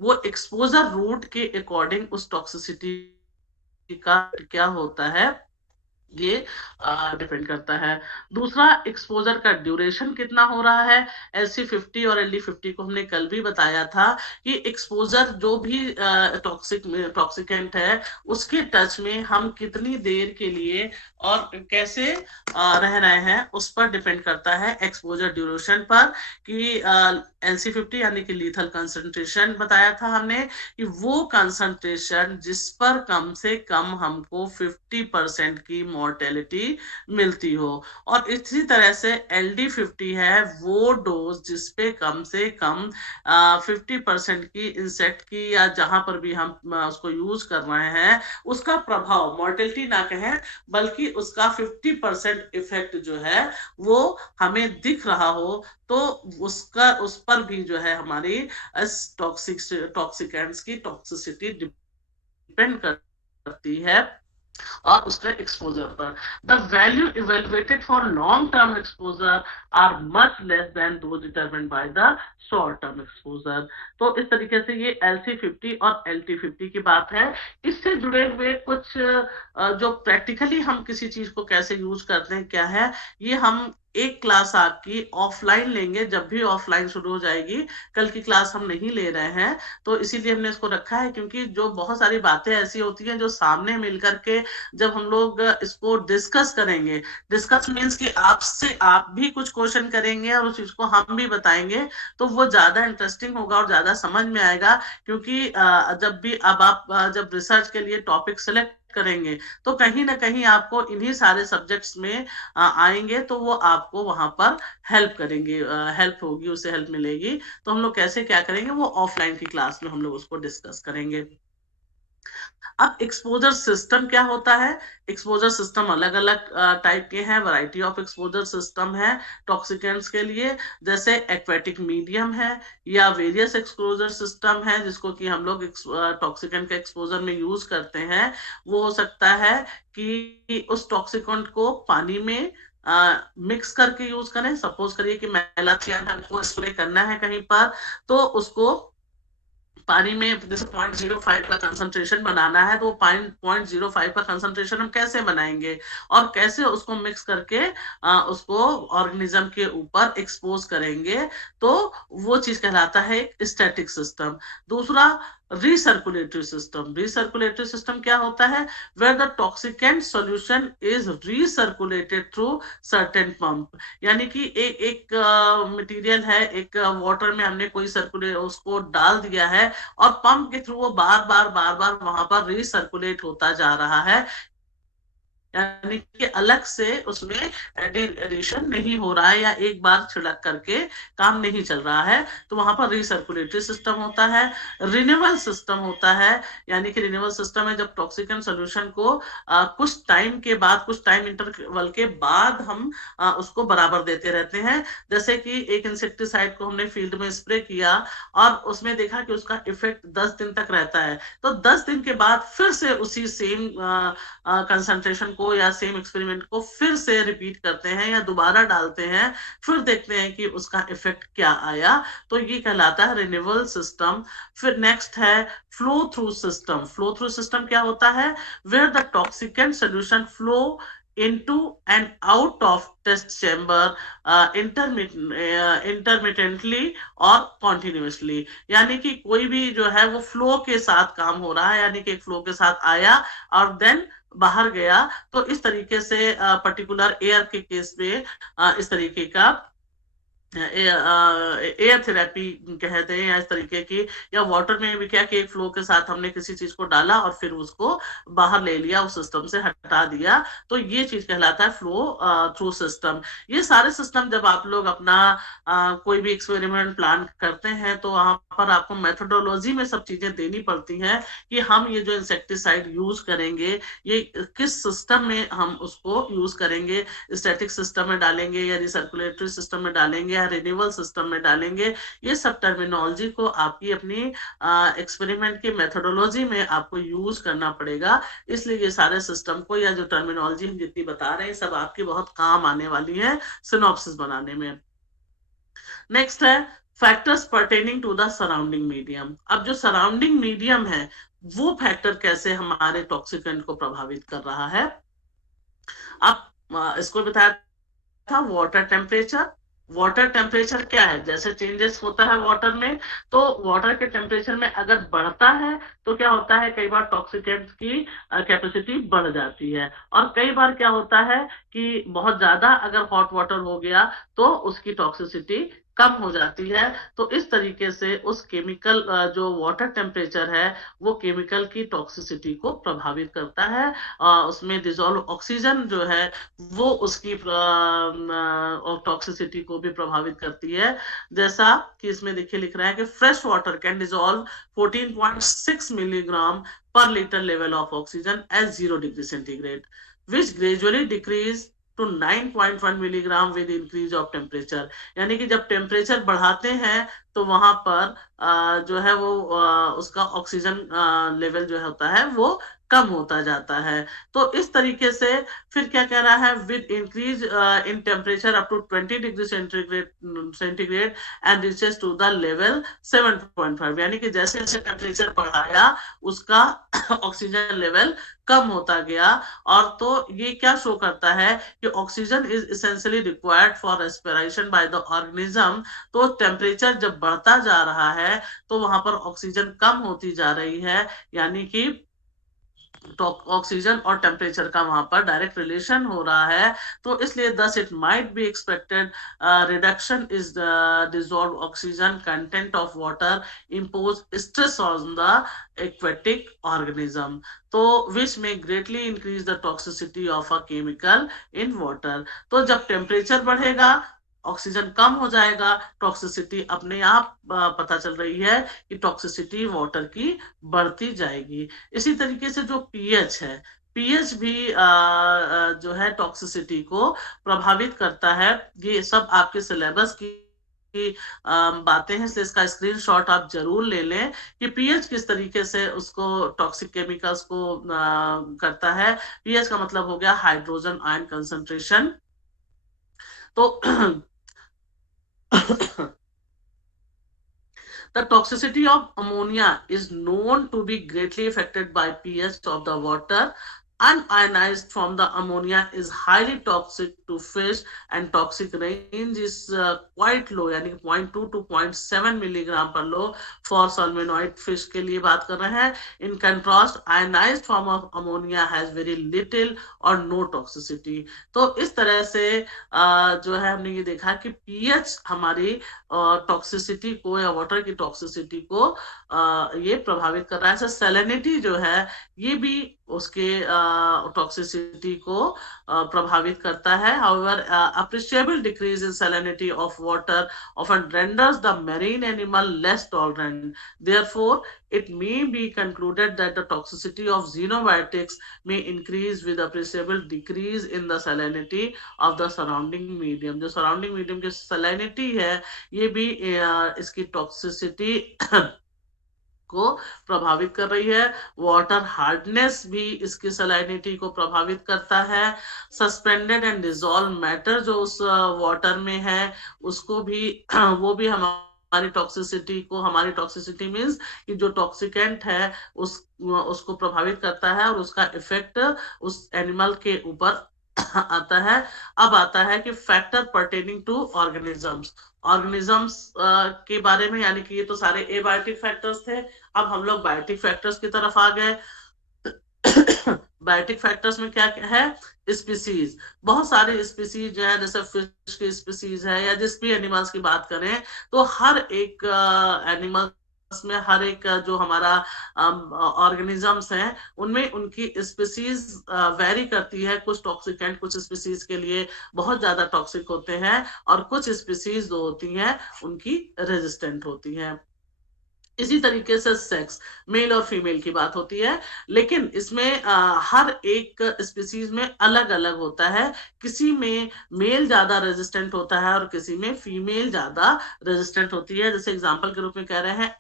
वो एक्सपोजर रूट के अकॉर्डिंग उस टॉक्सिसिटी का क्या होता है ये डिपेंड करता है। दूसरा, एक्सपोजर का ड्यूरेशन कितना हो रहा है। LC50 और LD50 को हमने कल भी बताया था कि एक्सपोजर जो भी टॉक्सिकेंट है उसके टच में हम कितनी देर के लिए और कैसे रह रहे हैं उस पर डिपेंड करता है एक्सपोजर ड्यूरेशन पर। कि LC50 यानी कि लीथल कंसंट्रेशन बताया था हमने कि वो कंसंट्रेशन जिस पर कम से कम हमको 50% की मॉर्टेलिटी मिलती हो, और इसी तरह से LD50 है वो डोज जिसपे कम से कम 50% की इंसेक्ट की या जहां पर भी हम उसको यूज कर रहे हैं उसका प्रभाव, मॉर्टेलिटी ना कहें बल्कि उसका 50% इफेक्ट जो है वो हमें दिख रहा हो, तो उस पर भी जो है हमारी टॉक्सिकेंट्स की टॉक्सिसिटी डिपेंड करती है और उसके एक्सपोजर पर। The value evaluated for long term exposure are much less than those determined by the short term exposure. तो इस तरीके से ये LC50 और LT50 की बात है। इससे जुड़े हुए कुछ जो प्रैक्टिकली हम किसी चीज को कैसे यूज करते हैं क्या है, ये हम एक क्लास आपकी ऑफलाइन लेंगे जब भी ऑफलाइन शुरू हो जाएगी। कल की क्लास हम नहीं ले रहे हैं, तो इसीलिए हमने इसको रखा है, क्योंकि जो बहुत सारी बातें ऐसी होती हैं जो सामने मिलकर के जब हम लोग इसको डिस्कस करेंगे, डिस्कस मीन्स कि आपसे आप भी कुछ क्वेश्चन करेंगे और उस चीज को हम भी बताएंगे, तो वो ज्यादा इंटरेस्टिंग होगा और ज्यादा समझ में आएगा। क्योंकि जब भी अब आप जब रिसर्च के लिए टॉपिक सेलेक्ट करेंगे, तो कहीं ना कहीं आपको इन्हीं सारे सब्जेक्ट्स में आएंगे, तो वो आपको वहां पर हेल्प करेंगे, हेल्प होगी, उससे हेल्प मिलेगी। तो हम लोग कैसे क्या करेंगे वो ऑफलाइन की क्लास में हम लोग उसको डिस्कस करेंगे। अब एक्सपोजर सिस्टम क्या होता है? एक्सपोजर सिस्टम अलग अलग टाइप के हैं, वैरायटी ऑफ एक्सपोजर सिस्टम है टॉक्सिकेंट्स के लिए। जैसे एक्वेटिक मीडियम है, या वेरियस एक्सपोजर सिस्टम है जिसको कि हम लोग टॉक्सिकेंट के एक्सपोजर में यूज करते हैं। वो हो सकता है कि उस टॉक्सिकेंट को पानी में मिक्स करके यूज करें। सपोज करिए कि मैलाथियन हमको स्प्रे करना है कहीं पर, तो उसको पानी में जैसे 0.05 का कंसंट्रेशन बनाना है, तो 0.05 का कंसंट्रेशन हम कैसे बनाएंगे और कैसे उसको मिक्स करके उसको ऑर्गेनिज्म के ऊपर एक्सपोज करेंगे, तो वो चीज कहलाता है एक स्टैटिक सिस्टम। दूसरा रिसर्कुलेटरी सिस्टम। रिसर्कुलेटरी सिस्टम क्या होता है? Where the toxicant solution is recirculated through certain pump. यानी कि एक मटेरियल है, एक वाटर में हमने कोई सर्कुलेट उसको डाल दिया है और पंप के थ्रू वो बार बार वहां पर रिसर्कुलेट होता जा रहा है, यानी कि अलग से उसमें एडिशन नहीं हो रहा है या एक बार छिड़क करके काम नहीं चल रहा है, तो वहां पर रिसर्कुलेटरी सिस्टम होता है। रिन्यूअल सिस्टम होता है, यानी कि रिन्यूअल सिस्टम है जब टॉक्सिकेंट सोल्यूशन को कुछ टाइम के बाद, कुछ टाइम इंटरवल के बाद हम उसको बराबर देते रहते हैं। जैसे कि एक इंसेक्टिसाइड को हमने फील्ड में स्प्रे किया और उसमें देखा कि उसका इफेक्ट 10 दिन तक रहता है, तो 10 दिन के बाद फिर से उसी सेम कंसंट्रेशन को या सेम एक्सपेरिमेंट को फिर से रिपीट करते हैं या दोबारा डालते हैं, फिर देखते हैं कि उसका इफेक्ट क्या आया, तो ये कहलाता है रिन्यूअल सिस्टम। फिर नेक्स्ट है flow through system. Flow through system क्या होता है? Where the toxicant solution flow into and out of test chamber intermittently और continuously। यानी कि कोई भी जो है वो फ्लो के साथ काम हो रहा है, यानी कि एक फ्लो के साथ आया और देन बाहर गया। तो इस तरीके से पर्टिकुलर एयर के केस में इस तरीके का एयर थेरेपी कहते हैं, या इस तरीके की, या वाटर में भी क्या कि एक फ्लो के साथ हमने किसी चीज को डाला और फिर उसको बाहर ले लिया, उस सिस्टम से हटा दिया, तो ये चीज कहलाता है फ्लो थ्रू सिस्टम। ये सारे सिस्टम जब आप लोग अपना कोई भी एक्सपेरिमेंट प्लान करते हैं, तो वहां पर आपको मेथोडोलॉजी में सब चीजें देनी पड़ती हैं कि हम ये जो इंसेक्टिसाइड यूज करेंगे ये किस सिस्टम में हम उसको यूज करेंगे, स्टैटिक सिस्टम में डालेंगे या रिसर्कुलेटरी सिस्टम में डालेंगे, रिन्यूअल सिस्टम में डालेंगे। ये सब टर्मिनोलॉजी को आपकी अपनी एक्सपेरिमेंट की मेथोडोलॉजी में आपको यूज करना पड़ेगा। इसलिए ये सारे सिस्टम को या जो टर्मिनोलॉजी हम जितनी बता रहे हैं सब आपकी बहुत काम आने वाली है सिनॉप्सिस बनाने में। नेक्स्ट है factors pertaining to the surrounding medium. अब जो सराउंडिंग मीडियम है वो फैक्टर कैसे हमारे टॉक्सिकेंट को प्रभावित कर रहा है। अब इसको बताया था वाटर टेम्परेचर। वाटर टेम्परेचर क्या है? जैसे चेंजेस होता है वाटर में, तो वाटर के टेम्परेचर में अगर बढ़ता है तो क्या होता है, कई बार टॉक्सिकेंट्स की कैपेसिटी बढ़ जाती है, और कई बार क्या होता है कि बहुत ज्यादा अगर हॉट वाटर हो गया तो उसकी टॉक्सिसिटी कम हो जाती है। तो इस तरीके से उस केमिकल जो वाटर टेम्परेचर है वो केमिकल की टॉक्सिसिटी को प्रभावित करता है। उसमें डिसॉल्व ऑक्सीजन जो है वो उसकी टॉक्सिसिटी को भी प्रभावित करती है। जैसा कि इसमें देखिए लिख रहा है कि fresh water can dissolve 14.6 milligram per litre level of oxygen at 0 degree centigrade which gradually decrease to 9.1 milligram with increase of temperature. यानी कि जब टेम्परेचर बढ़ाते हैं तो वहां पर जो है वो उसका ऑक्सीजन लेवल जो होता है वो कम होता जाता है। तो इस तरीके से फिर क्या कह रहा है, with increase in temperature up to 20 degree centigrade and reaches to the level 7.5। यानी कि जैसे जैसे टेम्परेचर बढ़ाया उसका ऑक्सीजन लेवल कम होता गया। और तो ये क्या शो करता है कि oxygen is essentially required for respiration by the organism. तो टेम्परेचर जब बढ़ता जा रहा है तो वहां पर ऑक्सीजन कम होती जा रही है, यानी कि ऑक्सीजन और टेम्परेचर का वहां पर डायरेक्ट रिलेशन हो रहा है, तो इसलिए thus it might be expected reduction is dissolve oxygen content of water impose stress on the aquatic organism, तो which may greatly increase the toxicity of a chemical in water। तो जब temperature बढ़ेगा, oxygen कम हो जाएगा, toxicity अपने आप पता चल रही है कि टॉक्सिसिटी वाटर की बढ़ती जाएगी। इसी तरीके से जो पीएच है, पीएच भी जो है टॉक्सिसिटी को प्रभावित करता है। ये सब आपके सिलेबस की बातें हैं, इसलिए इसका स्क्रीनशॉट आप जरूर ले लें कि पीएच किस तरीके से उसको टॉक्सिक केमिकल्स को करता है। पीएच का मतलब हो गया हाइड्रोजन आयन कंसंट्रेशन। तो the toxicity of ammonia is known to be greatly affected by pH of the water. Unionized from the ammonia is highly toxic to fish and toxic range is quite low, यानी 0.2 to 0.7 milligram पर लो for salmonid fish के लिए बात कर रहे हैं। In contrast, ionized form of ammonia has very little or no toxicity। तो इस तरह से जो है हमने ये देखा कि pH हमारी टॉक्सिसिटी को या वाटर की टॉक्सिसिटी को ये प्रभावित कर रहा है। सैलिनिटी जो है ये भी उसके टॉक्सिसिटी को प्रभावित करता है। However, appreciable decrease in salinity of water often renders the marine animal less tolerant. Therefore, it may be concluded that the toxicity of xenobiotics may increase with appreciable decrease in the salinity of the surrounding medium। जो surrounding medium की salinity है ये भी इसकी toxicity को प्रभावित कर रही है। वाटर हार्डनेस भी इसकी सलाइनिटी को प्रभावित करता है। सस्पेंडेड एंड डिसॉल्व मैटर जो उस वाटर में है उसको भी वो भी हमारी टॉक्सिसिटी मींस कि जो टॉक्सिकेंट है उसको प्रभावित करता है और उसका इफेक्ट उस एनिमल के ऊपर आता है। अब आता है कि फैक्टर पर्टेनिंग टू ऑर्गेनिजम्स के बारे में, यानी कि ये तो सारे एबायोटिक फैक्टर्स थे। अब हम लोग बायोटिक फैक्टर्स की तरफ आ गए। बायोटिक फैक्टर्स में क्या है? स्पीसीज, बहुत सारे स्पीसीज जो है, जैसे फिश की स्पीसीज है या जिस भी एनिमल्स की बात करें तो हर एक एनिमल में हर एक जो हमारा ऑर्गेनिजम्स हैं उनमें उनकी स्पीसीज वेरी करती है। कुछ टॉक्सिकेंट कुछ स्पीसीज के लिए बहुत ज्यादा टॉक्सिक होते हैं और कुछ स्पीसीज जो होती हैं उनकी रेजिस्टेंट होती हैं। इसी तरीके से सेक्स, मेल और फीमेल की बात होती है, लेकिन इसमें हर एक स्पीसीज में अलग अलग होता है। किसी में मेल ज्यादा रेजिस्टेंट होता है और किसी में फीमेल ज्यादा रेजिस्टेंट होती है। जैसे एग्जांपल के रूप में कह रहे हैं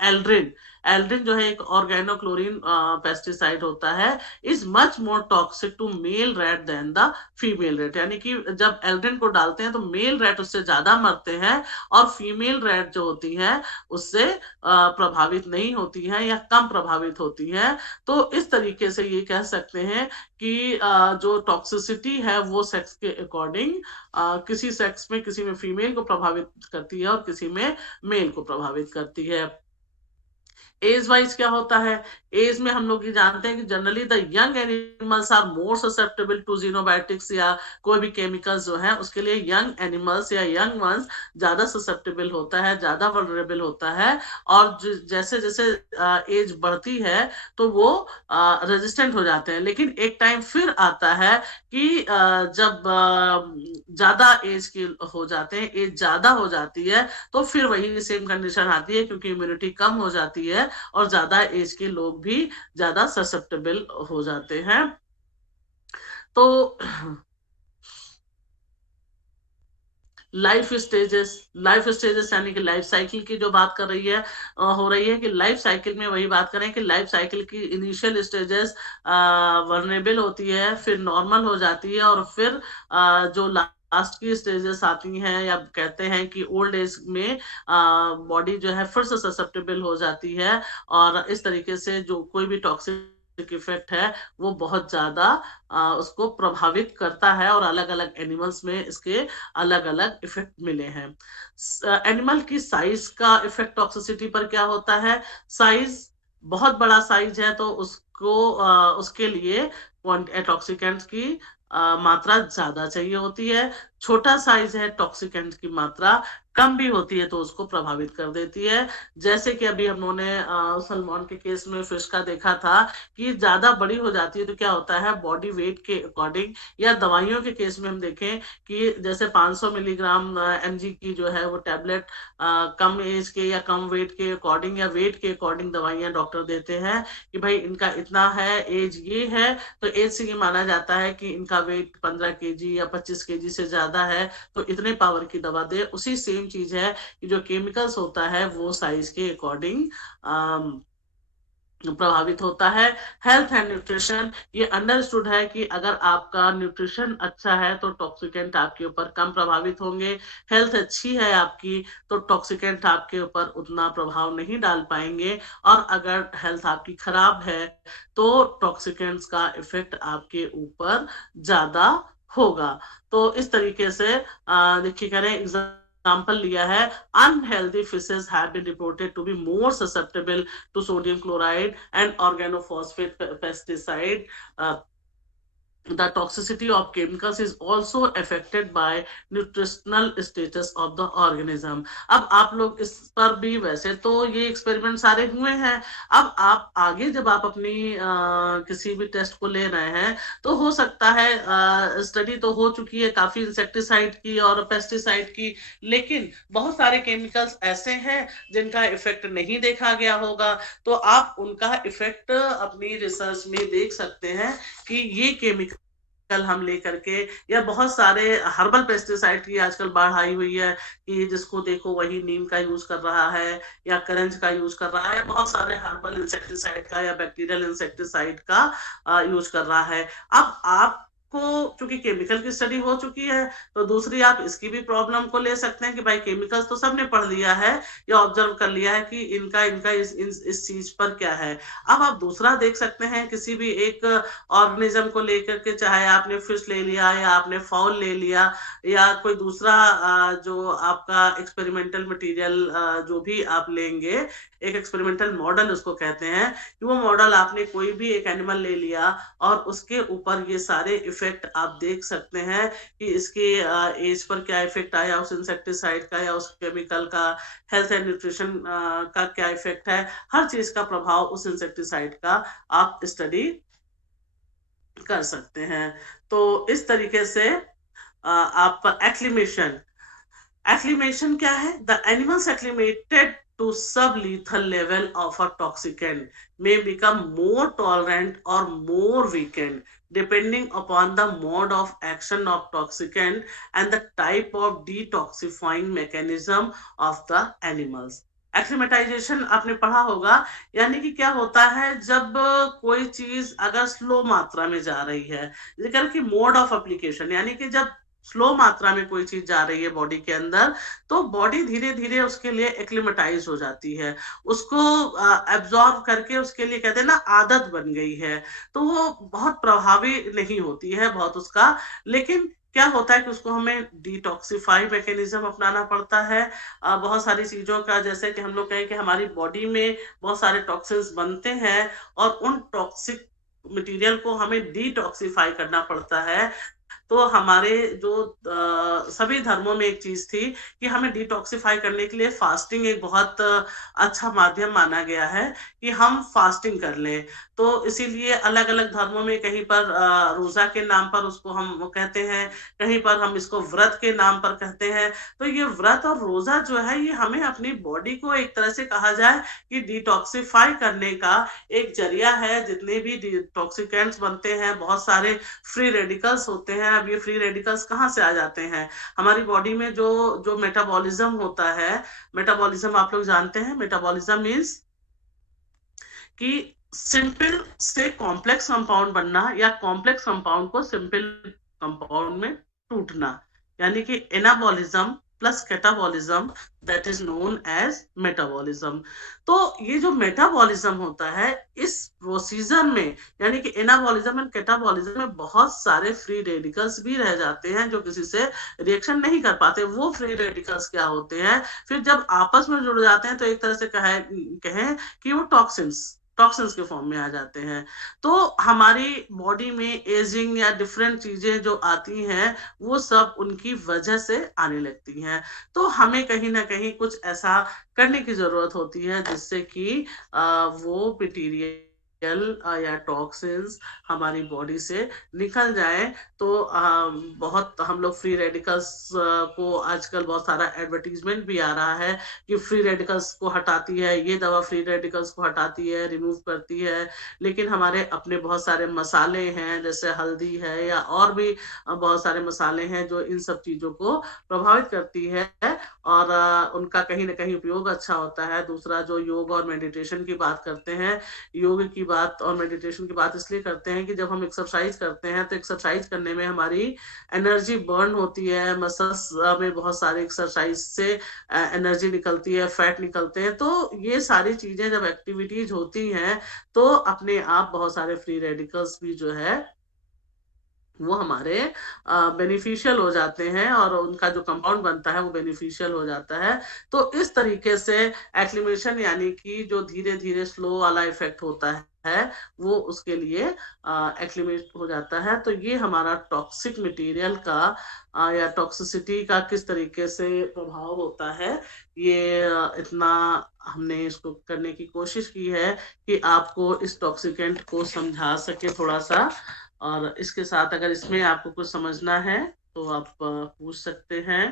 एल्ड्रिन जो है एक ऑर्गेनोक्लोरीन पेस्टिसाइड होता है, is much more toxic to male rat than the female rat. यानी कि जब एल्ड्रिन को डालते हैं तो मेल रैट उससे ज्यादा मरते हैं और फीमेल रैट जो होती है उससे प्रभावित नहीं होती है या कम प्रभावित होती है। तो इस तरीके से ये कह सकते हैं कि जो टॉक्सिसिटी है वो सेक्स के अकॉर्डिंग किसी सेक्स में किसी में फीमेल को प्रभावित करती है और किसी में मेल को प्रभावित करती है। एज वाइज क्या होता है? एज में हम लोग ये जानते हैं कि generally the young animals are more susceptible to xenobiotics या कोई भी केमिकल्स जो है उसके लिए यंग एनिमल्स या यंग वंस ज्यादा ससेप्टेबल होता है, ज्यादा वल्नरेबल होता है। और जैसे जैसे एज बढ़ती है तो वो रेजिस्टेंट हो जाते हैं। लेकिन एक टाइम फिर आता है कि जब ज्यादा एज के हो जाते हैं, एज ज्यादा हो जाती है तो फिर वही सेम कंडीशन आती है क्योंकि इम्यूनिटी कम हो जाती है और ज्यादा एज के लोग भी ज्यादा ससेप्टेबल हो जाते हैं। तो लाइफ स्टेजेस यानी कि लाइफ साइकिल की जो बात कर रही है हो रही है कि लाइफ साइकिल में वही बात करें कि लाइफ साइकिल की इनिशियल स्टेजेस वर्नेबल होती है, फिर नॉर्मल हो जाती है और फिर जो लास्ट की स्टेजेस आती हैं या कहते हैं कि ओल्ड एज में बॉडी जो है फिर से ससेप्टेबल हो जाती है और इस तरीके से जो कोई भी टॉक्सिक इफेक्ट है वो बहुत ज्यादा उसको प्रभावित करता है और अलग अलग एनिमल्स में इसके अलग अलग इफेक्ट मिले हैं। एनिमल की साइज का इफेक्ट टॉक्सिसिटी पर क्या होता है? साइज बहुत बड़ा साइज है तो उसके लिए टॉक्सिकेंट्स की मात्रा ज्यादा चाहिए होती है। छोटा साइज है, टॉक्सिकेंट्स की मात्रा कम भी होती है तो उसको प्रभावित कर देती है। जैसे कि अभी हम लोगों ने सलमान के केस में फिश का देखा था कि ज्यादा बड़ी हो जाती है तो क्या होता है, बॉडी वेट के अकॉर्डिंग, या दवाइयों के केस में हम देखें कि जैसे 500 मिलीग्राम mg की जो है वो टैबलेट कम एज के या कम वेट के अकॉर्डिंग या वेट के अकॉर्डिंग दवाइयां डॉक्टर देते हैं कि भाई इनका इतना है, एज ये है, तो एज से ये माना जाता है कि इनका वेट 15 केजी या 25 केजी से ज्यादा है तो इतने पावर की दवा दे। उसी सेम चीज है कि जो केमिकल्स होता है वो साइज के अकॉर्डिंग प्रभावित होता है। हेल्थ एंड न्यूट्रिशन, ये अंडरस्टूड है कि अगर आपका न्यूट्रिशन अच्छा है तो टॉक्सिकेंट आपके ऊपर कम प्रभावित होंगे। हेल्थ अच्छी है आपकी तो टॉक्सिकेंट आपके ऊपर उतना प्रभाव नहीं डाल पाएंगे, और अगर हेल्थ आपकी खराब है तो टॉक्सिकेंट्स का इफेक्ट आपके ऊपर ज्यादा होगा। तो इस तरीके से देखिए करें एग्जाम्पल लिया है, unhealthy fishes have been reported to be more susceptible to sodium chloride and organophosphate pesticide. The toxicity of chemicals is also affected by nutritional status of the organism. अब आप लोग इस पर भी, वैसे तो ये एक्सपेरिमेंट सारे हुए हैं, अब आप आगे जब आप अपनी किसी भी टेस्ट को ले रहे हैं तो हो सकता है स्टडी तो हो चुकी है काफी इंसेक्टिसाइड की और पेस्टिसाइड की, लेकिन बहुत सारे केमिकल्स ऐसे हैं जिनका इफेक्ट नहीं देखा गया होगा, तो आप उनका इफेक्ट अपनी रिसर्च में देख सकते हैं कि ये केमिकल हम लेकर के, या बहुत सारे हर्बल पेस्टिसाइड की आजकल बाढ़ आई हुई है कि जिसको देखो वही नीम का यूज कर रहा है या करंज का यूज कर रहा है, बहुत सारे हर्बल इंसेक्टिसाइड का या बैक्टीरियल इंसेक्टिसाइड का यूज कर रहा है। अब आप को चूंकि केमिकल की स्टडी हो चुकी है तो दूसरी आप इसकी भी प्रॉब्लम को ले सकते हैं कि भाई केमिकल्स तो सबने पढ़ लिया है या ऑब्जर्व कर लिया है कि इनका इनका इस चीज पर क्या है। अब आप दूसरा देख सकते हैं किसी भी एक ऑर्गेनिज्म को लेकर के, चाहे आपने फिश ले लिया या आपने फाउल ले लिया या कोई दूसरा जो आपका एक्सपेरिमेंटल मटेरियल जो भी आप लेंगे, एक एक्सपेरिमेंटल मॉडल उसको कहते हैं, कि वो मॉडल आपने कोई भी एक एनिमल ले लिया और उसके ऊपर ये सारे इफेक्ट आप देख सकते हैं कि इसके एज पर क्या इफेक्ट आया उस इंसेक्टिसाइड का या उस केमिकल का, हेल्थ एंड न्यूट्रिशन का क्या इफेक्ट है, हर चीज का प्रभाव उस इंसेक्टिसाइड का आप स्टडी कर सकते हैं। तो इस तरीके से आप एक्लिमेशन क्या है? The animals acclimated to sub-lethal level of a toxicant may become more tolerant or more weakened depending upon the mode of action of toxicant and the type of detoxifying mechanism of the animals. Acclimatisation आपने पढ़ा होगा, यानी कि क्या होता है जब कोई चीज अगर स्लो मात्रा में जा रही है, जिक्र की मोड ऑफ एप्लीकेशन, यानी कि जब स्लो मात्रा में कोई चीज जा रही है बॉडी के अंदर तो बॉडी धीरे धीरे उसके लिए एक्लिमेटाइज हो जाती है, उसको एब्जॉर्ब करके उसके लिए कहते हैं ना आदत बन गई है, तो वो बहुत प्रभावी नहीं होती है बहुत उसका। लेकिन क्या होता है कि उसको हमें डिटॉक्सिफाई मैकेनिज्म अपनाना पड़ता है बहुत सारी चीजों का, जैसे कि हम लोग कहें कि हमारी बॉडी में बहुत सारे टॉक्सिन्स बनते हैं और उन टॉक्सिक मटेरियल को हमें डिटॉक्सिफाई करना पड़ता है। तो हमारे जो सभी धर्मों में एक चीज थी कि हमें डिटॉक्सिफाई करने के लिए फास्टिंग एक बहुत अच्छा माध्यम माना गया है कि हम फास्टिंग कर लें। तो इसीलिए अलग अलग धर्मों में कहीं पर रोजा के नाम पर उसको हम कहते हैं, कहीं पर हम इसको व्रत के नाम पर कहते हैं। तो ये व्रत और रोजा जो है ये हमें अपनी बॉडी को एक तरह से कहा जाए कि डिटॉक्सिफाई करने का एक जरिया है। जितने भी डिटॉक्सिकेंट्स बनते हैं, बहुत सारे फ्री रेडिकल्स होते हैं। अब ये फ्री रेडिकल्स कहाँ से आ जाते हैं? हमारी बॉडी में जो मेटाबॉलिज्म होता है, मेटाबॉलिज्म आप लोग जानते हैं, मेटाबॉलिज्म मींस कि सिंपल से कॉम्प्लेक्स कंपाउंड बनना या कॉम्प्लेक्स कंपाउंड को सिंपल कंपाउंड में टूटना, यानी कि anabolism plus catabolism, that is known as metabolism. तो ये जो मेटाबॉलिज्म होता है इस प्रोसीजर में, यानी कि एनाबॉलिज्म एंड कैटाबॉलिज्म में बहुत सारे फ्री रेडिकल्स भी रह जाते हैं जो किसी से रिएक्शन नहीं कर पाते। वो फ्री रेडिकल्स क्या होते हैं, फिर जब आपस में जुड़ जाते हैं तो एक तरह से कहें कि वो टॉक्सिन्स, टॉक्सिन्स के फॉर्म में आ जाते हैं। तो हमारी बॉडी में एजिंग या डिफरेंट चीजें जो आती हैं वो सब उनकी वजह से आने लगती हैं। तो हमें कहीं ना कहीं कुछ ऐसा करने की जरूरत होती है जिससे कि वो मटीरियल या टॉक्सिन्स हमारी बॉडी से निकल जाए। तो बहुत हम लोग फ्री रेडिकल्स को आजकल बहुत सारा एडवर्टीजमेंट भी आ रहा है कि फ्री रेडिकल्स को हटाती है, ये दवा फ्री रेडिकल्स को हटाती है, रिमूव करती है। लेकिन हमारे अपने बहुत सारे मसाले हैं, जैसे हल्दी है या और भी बहुत सारे मसाले हैं जो इन सब चीजों को प्रभावित करती है, और उनका कहीं ना कहीं उपयोग अच्छा होता है। दूसरा, जो योग और मेडिटेशन की बात करते हैं, योग की बात और मेडिटेशन की बात इसलिए करते हैं कि जब हम एक्सरसाइज करते हैं तो एक्सरसाइज करने में हमारी एनर्जी बर्न होती है, मसल्स में बहुत सारे एक्सरसाइज से एनर्जी निकलती है, फैट निकलते हैं। तो ये सारी चीजें जब एक्टिविटीज होती हैं तो अपने आप बहुत सारे फ्री रेडिकल्स भी जो है वो हमारे बेनिफिशियल हो जाते हैं, और उनका जो कंपाउंड बनता है वो बेनिफिशियल हो जाता है। तो इस तरीके से एक्लिमेशन यानी कि जो धीरे धीरे स्लो वाला इफेक्ट होता है वो उसके लिए एक्लिमेट हो जाता है। तो ये हमारा टॉक्सिक मटेरियल का या टॉक्सिसिटी का किस तरीके से प्रभाव होता है, ये इतना हमने इसको करने की कोशिश की है कि आपको इस टॉक्सिकेंट को समझा सके थोड़ा सा। और इसके साथ अगर इसमें आपको कुछ समझना है तो आप पूछ सकते हैं।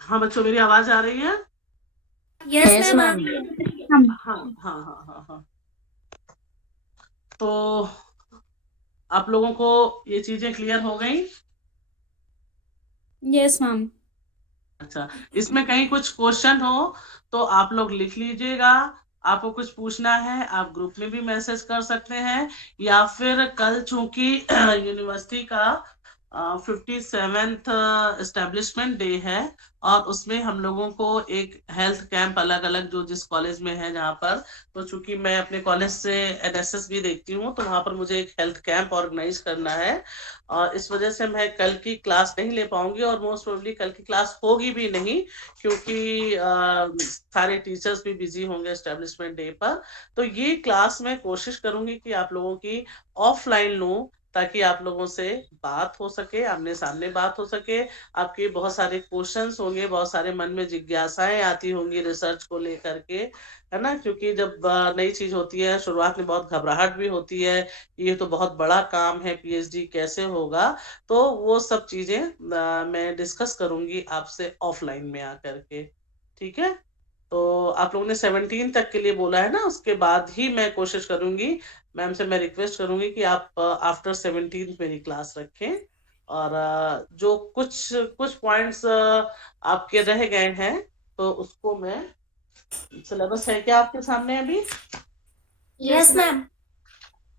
हाँ बच्चों, मेरी आवाज आ रही है? Yes Yes, ma'am. ma'am. हाँ हाँ हाँ हाँ हाँ। तो आप लोगों को ये चीजें क्लियर हो गई? Yes, ma'am. अच्छा, इसमें कहीं कुछ क्वेश्चन हो तो आप लोग लिख लीजिएगा। आपको कुछ पूछना है आप ग्रुप में भी मैसेज कर सकते हैं, या फिर कल चूंकि यूनिवर्सिटी का 57th एस्टेब्लिशमेंट डे है, और उसमें हम लोगों को एक हेल्थ कैंप अलग अलग जो जिस कॉलेज में है जहाँ पर, तो चूंकि मैं अपने कॉलेज से एनएसएस भी देखती हूँ तो वहाँ पर मुझे एक हेल्थ कैंप ऑर्गेनाइज करना है, और इस वजह से मैं कल की क्लास नहीं ले पाऊंगी, और मोस्ट प्रोबेबली कल की क्लास होगी भी नहीं, क्योंकि सारे टीचर्स भी बिजी होंगे एस्टेब्लिशमेंट डे पर। तो ये क्लास मैं कोशिश करूंगी कि आप लोगों की ऑफलाइन लूं, ताकि आप लोगों से बात हो सके, आमने सामने बात हो सके। आपके बहुत सारे क्वेश्चंस होंगे, बहुत सारे मन में जिज्ञासाएं आती होंगी रिसर्च को लेकर के, है ना? क्योंकि जब नई चीज होती है शुरुआत में बहुत घबराहट भी होती है, ये तो बहुत बड़ा काम है, पीएचडी कैसे होगा। तो वो सब चीजें मैं डिस्कस करूंगी आपसे ऑफलाइन में आकर के, ठीक है? तो आप लोगों ने 17 तक के लिए बोला है ना, उसके बाद ही मैं कोशिश करूंगी, मैम से मैं रिक्वेस्ट करूंगी कि आप आफ्टर 17 मेरी क्लास रखें, और जो कुछ कुछ पॉइंट्स आपके रह गए हैं तो उसको मैं, सिलेबस है क्या आपके सामने अभी? Yes ma'am.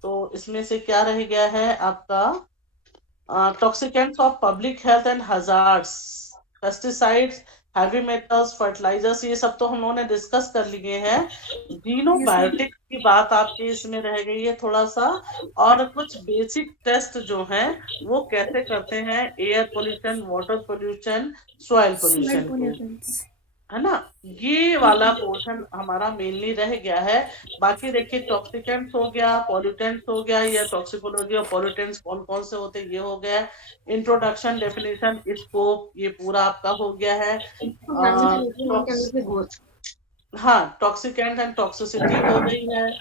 तो इसमें से क्या रह गया है आपका, toxicants of public health and hazards, pesticides, heavy metals, fertilisers, ये सब तो हम लोगों ने डिस्कस कर लिए हैं। जीनोबायोटिक्स की बात आपके इसमें रह गई है थोड़ा सा, और कुछ बेसिक टेस्ट जो हैं वो कैसे करते हैं, air pollution, water pollution, soil pollution को, है ना? ये वाला पोर्शन हमारा मेनली रह गया है। बाकी देखिए, टॉक्सिकेंट्स हो गया, पॉल्यूटेंट्स हो गया, या टॉक्सिकोलॉजी और पॉल्यूटेंट्स कौन कौन से होते हैं ये हो गया, इंट्रोडक्शन, डेफिनेशन, स्कोप, ये पूरा आपका हो गया है। हाँ, टॉक्सिकेंट एंड टॉक्सिसिटी हो गई है,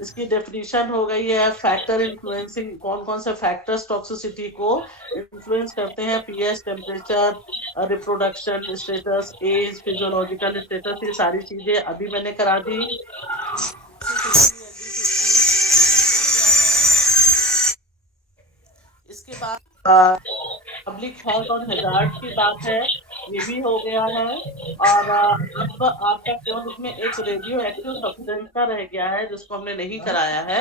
इसकी डेफिनेशन हो गई है। फैक्टर इन्फ्लुएंसिंग, कौन कौन से फैक्टर्स टॉक्सिसिटी को इन्फ्लुएंस करते हैं, pH, temperature, reproduction status, age, physiological status, ये सारी चीजें अभी मैंने करा दी। इसके बाद पब्लिक हेल्थ और हैजार्ड की बात है, ये भी हो गया है। और अब आपका केवल इसमें एक रेडियो एक्टिव सब्सटेंस का रह गया है जिसको हमने नहीं कराया है।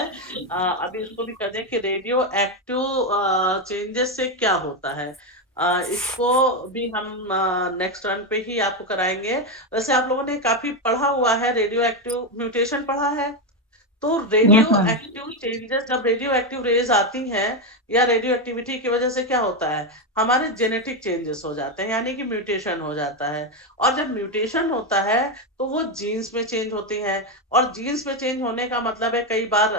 अभी इसको भी कर दें कि रेडियो एक्टिव चेंजेस से क्या होता है। इसको भी हम नेक्स्ट टर्न पे ही आपको कराएंगे। वैसे आप लोगों ने काफी पढ़ा हुआ है, रेडियो एक्टिव म्यूटेशन पढ़ा है। तो radio Yes, ma'am. Active changes, जब रेडियो एक्टिव रेज आती हैं या रेडियो एक्टिविटी की वजह से क्या होता है, हमारे जेनेटिक चेंजेस हो जाते हैं, यानी कि म्यूटेशन हो जाता है। और जब म्यूटेशन होता है तो वो जीन्स में चेंज होती है। और जीन्स में चेंज होने का मतलब है कई बार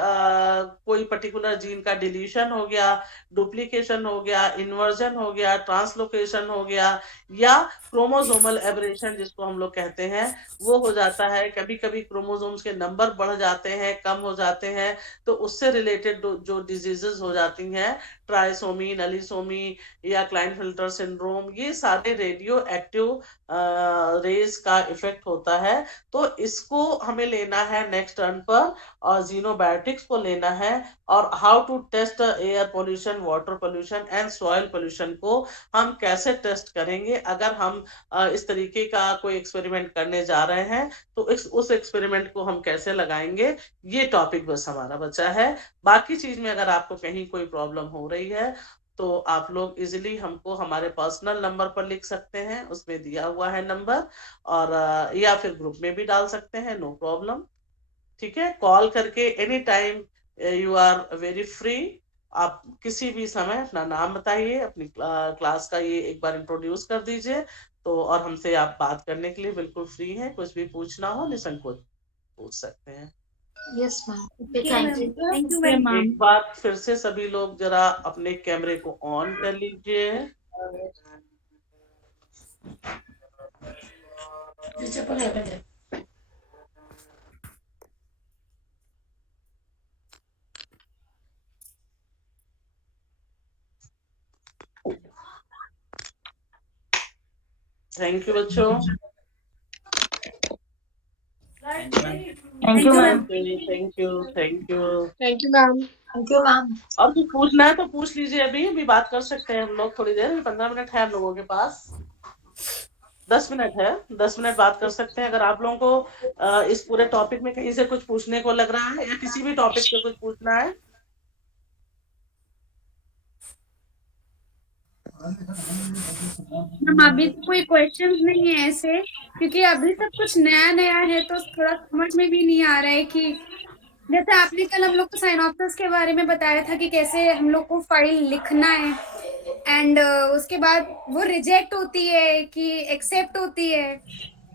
कोई पर्टिकुलर जीन का डिलीशन हो गया, डुप्लीकेशन हो गया, इन्वर्जन हो गया, ट्रांसलोकेशन हो गया, या क्रोमोसोमल एबरेशन जिसको हम लोग कहते हैं वो हो जाता है। कभी कभी क्रोमोसोम्स के नंबर बढ़ जाते हैं, कम हो जाते हैं, तो उससे रिलेटेड जो डिजीजेस हो जाती हैं, ट्राइसोमी, नलीसोमी या क्लाइनफिल्टर सिंड्रोम, ये सारे रेडियो एक्टिव रेज का इफेक्ट होता है। तो इसको हमें लेना है नेक्स्ट टर्न पर, और जीनोबायोटिक्स को लेना है, और how to test air pollution, water pollution and soil pollution को हम कैसे टेस्ट करेंगे। अगर हम इस तरीके का कोई एक्सपेरिमेंट करने जा रहे हैं तो उस एक्सपेरिमेंट को हम कैसे लगाएंगे, ये टॉपिक बस हमारा बचा है। बाकी चीज में अगर आपको कहीं कोई प्रॉब्लम हो रही है तो आप लोग इजिली हमको हमारे पर्सनल नंबर पर लिख सकते हैं, उसमें दिया हुआ है नंबर, और या फिर ग्रुप में भी डाल सकते हैं, नो प्रॉब्लम। ठीक है, कॉल करके any time you are very free. आप किसी भी समय अपना नाम बताइए, अपनी क्लास का ये एक बार इंट्रोड्यूस कर दीजिए, तो और हमसे आप बात करने के लिए बिल्कुल फ्री हैं। कुछ भी पूछना हो निसंकोच पूछ सकते हैं। Yes, ma'am. Okay, Okay, thank ma'am. you. Thank you, Okay, ma'am. एक बार फिर से सभी लोग जरा अपने कैमरे को ऑन कर लीजिए। थैंक यू बच्चों। Thank you, Thank you, ma'am. ma'am. Thank you, thank you. Thank you, ma'am. और कुछ पूछना है तो पूछ लीजिए, अभी बात कर सकते हैं हम लोग थोड़ी देर, 15 मिनट है हम लोगों के पास, 10 मिनट है, 10 मिनट बात कर सकते हैं। अगर आप लोगों को इस पूरे टॉपिक में कहीं से कुछ पूछने को लग रहा है या किसी भी टॉपिक से कुछ पूछना है। हम अभी तो कोई क्वेश्चंस नहीं है ऐसे, क्योंकि अभी सब कुछ नया नया है तो थोड़ा समझ में भी नहीं आ रहा है कि जैसे आपने कल हम लोग को साइनॉप्सिस के बारे में बताया था कि कैसे हम लोग को फाइल लिखना है, एंड उसके बाद वो रिजेक्ट होती है कि एक्सेप्ट होती है।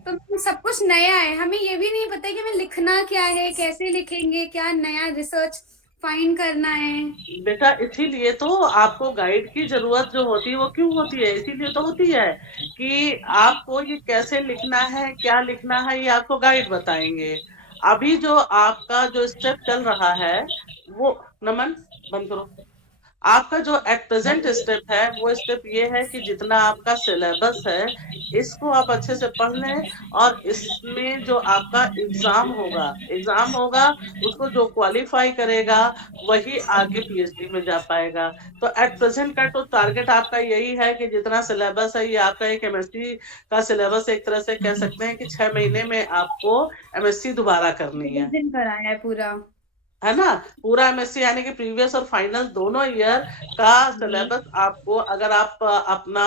तो सब कुछ नया है, हमें ये भी नहीं पता कि हमें लिखना क्या है, कैसे लिखेंगे, क्या नया रिसर्च फाइंड करना है। बेटा इसीलिए तो आपको गाइड की जरूरत जो होती है वो क्यों होती है, इसीलिए तो होती है कि आपको ये कैसे लिखना है, क्या लिखना है, ये आपको गाइड बताएंगे। अभी जो आपका जो स्टेप चल रहा है वो, नमन बंद करो, आपका जो एट प्रेजेंट स्टेप है वो स्टेप ये है कि जितना आपका सिलेबस है इसको आप अच्छे से पढ़ लें, और इसमें जो आपका एग्जाम होगा उसको जो क्वालिफाई करेगा वही आगे पीएचडी में जा पाएगा। तो एट प्रेजेंट का तो टारगेट आपका यही है कि जितना सिलेबस है, ये आपका एक एमएससी का सिलेबस, एक तरह से कह सकते हैं कि 6 महीने में आपको एमएससी दोबारा करनी है, रिवीजन कराया है पूरा, है ना। पूरा एमएससी यानी कि प्रीवियस और फाइनल दोनों ईयर का सिलेबस आपको, अगर आप अपना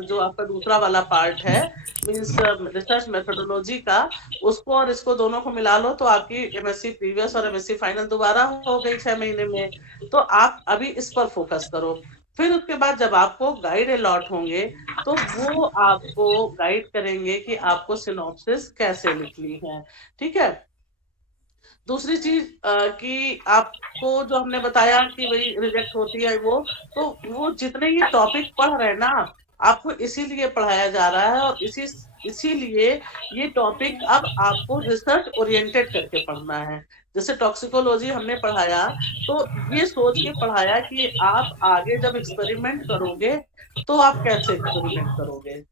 जो आपका दूसरा वाला पार्ट है मींस रिसर्च मेथोडोलॉजी का, उसको और इसको दोनों को मिला लो तो आपकी एमएससी प्रीवियस और एमएससी फाइनल दोबारा हो गई 6 महीने में। तो आप अभी इस पर फोकस करो। फिर उसके बाद जब आपको गाइड अलॉट होंगे तो वो आपको गाइड करेंगे कि आपको सिनॉप्सिस कैसे लिखनी है। ठीक है। दूसरी चीज कि आपको जो हमने बताया कि वही रिजेक्ट होती है वो, तो वो जितने ये टॉपिक पढ़ रहे हैं ना, आपको इसीलिए पढ़ाया जा रहा है, और इसीलिए ये टॉपिक अब आपको रिसर्च ओरिएंटेड करके पढ़ना है। जैसे टॉक्सिकोलॉजी हमने पढ़ाया तो ये सोच के पढ़ाया कि आप आगे जब एक्सपेरिमेंट करोगे तो आप कैसे एक्सपेरिमेंट करोगे,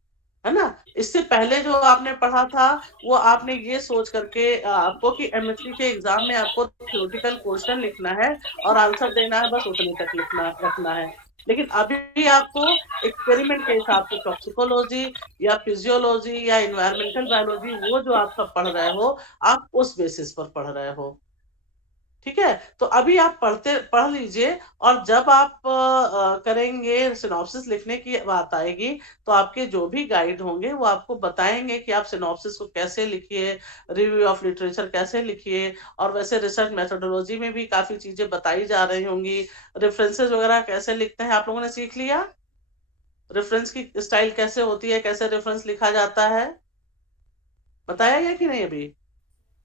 है ना। इससे पहले जो आपने पढ़ा था वो आपने ये सोच करके आपको कि एमएससी के एग्जाम में आपको थ्योरेटिकल क्वेश्चन लिखना है और आंसर देना है, बस उतने तक लिखना रखना है। लेकिन अभी आपको एक्सपेरिमेंट के हिसाब से टॉक्सिकोलॉजी या फिजियोलॉजी या इन्वायरमेंटल बायोलॉजी, वो जो आप सब पढ़ रहे हो, आप उस बेसिस पर पढ़ रहे हो। ठीक है, तो अभी आप पढ़ लीजिए, और जब आप करेंगे, सिनॉप्सिस लिखने की बात आएगी, तो आपके जो भी गाइड होंगे वो आपको बताएंगे कि आप सिनॉप्सिस को कैसे लिखिए, रिव्यू ऑफ लिटरेचर कैसे लिखिए, और वैसे रिसर्च मेथोडोलॉजी में भी काफी चीजें बताई जा रही होंगी। रेफरेंसेस वगैरह कैसे लिखते हैं आप लोगों ने सीख लिया, रेफरेंस की स्टाइल कैसे होती है, कैसे रेफरेंस लिखा जाता है, बताया गया कि नहीं अभी?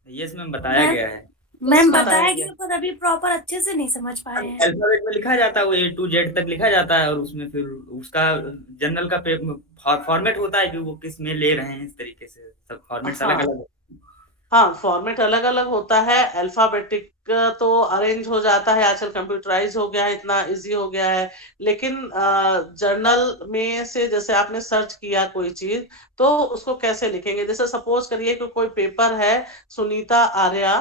यस मैम, बताया मैम- गया है। मैम बताया बताया गया। गया, पर अभी प्रॉपर अच्छे से नहीं समझ पाए हैं। अल्फाबेट में लिखा जाता है, वो A to Z तक लिखा जाता है, और उसमें फिर उसका जर्नल का फॉर्मेट होता है कि वो किस में ले रहे हैं, इस तरीके से सब फॉर्मेट्स हाँ। अलग अलग। हाँ, फॉर्मेट अलग अलग होता है। अल्फाबेटिक तो अरेंज हो जाता है, आजकल कंप्यूटराइज हो गया है, इतना इजी हो गया है। लेकिन जर्नल में से जैसे आपने सर्च किया कोई चीज, तो उसको कैसे लिखेंगे? जैसे सपोज करिए कि कोई पेपर है, सुनीता आर्या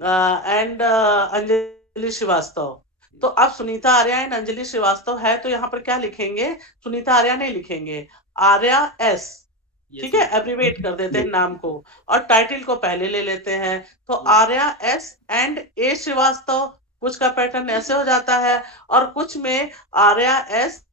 एंड अंजलि श्रीवास्तव, तो अब सुनीता आर्या एंड अंजलि श्रीवास्तव है, तो यहाँ पर क्या लिखेंगे? सुनीता आर्या नहीं लिखेंगे, आर्या एस, ठीक है, एब्रीवेट कर देते हैं नाम को, और टाइटल को पहले ले लेते हैं। तो आर्या एस एंड ए श्रीवास्तव, कुछ का पैटर्न ऐसे हो जाता है, और कुछ में आर्या एस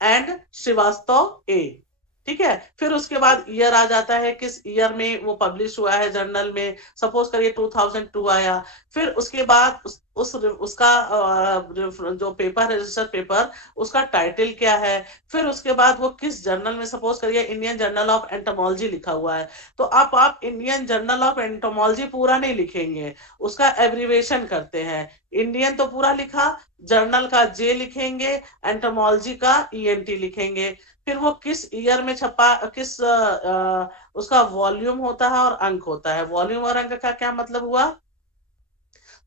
एंड श्रीवास्तव ए, ठीक है। फिर उसके बाद ईयर आ जाता है, किस ईयर में वो पब्लिश हुआ है जर्नल में, सपोज करिए 2002 आया। फिर उसके बाद उसका जो पेपर है, रिसर्च पेपर, उसका टाइटल क्या है। फिर उसके बाद वो किस जर्नल में, सपोज करिए इंडियन जर्नल ऑफ एंटोमोलॉजी लिखा हुआ है, तो आप इंडियन जर्नल ऑफ एंटोमोलॉजी पूरा नहीं लिखेंगे, उसका एब्रीवेशन करते हैं। इंडियन तो पूरा लिखा, जर्नल का जे लिखेंगे, एंटोमोलॉजी का ईएनटी लिखेंगे। फिर वो किस ईयर में छपा, किस उसका वॉल्यूम होता है और अंक होता है। वॉल्यूम और अंक का क्या मतलब हुआ?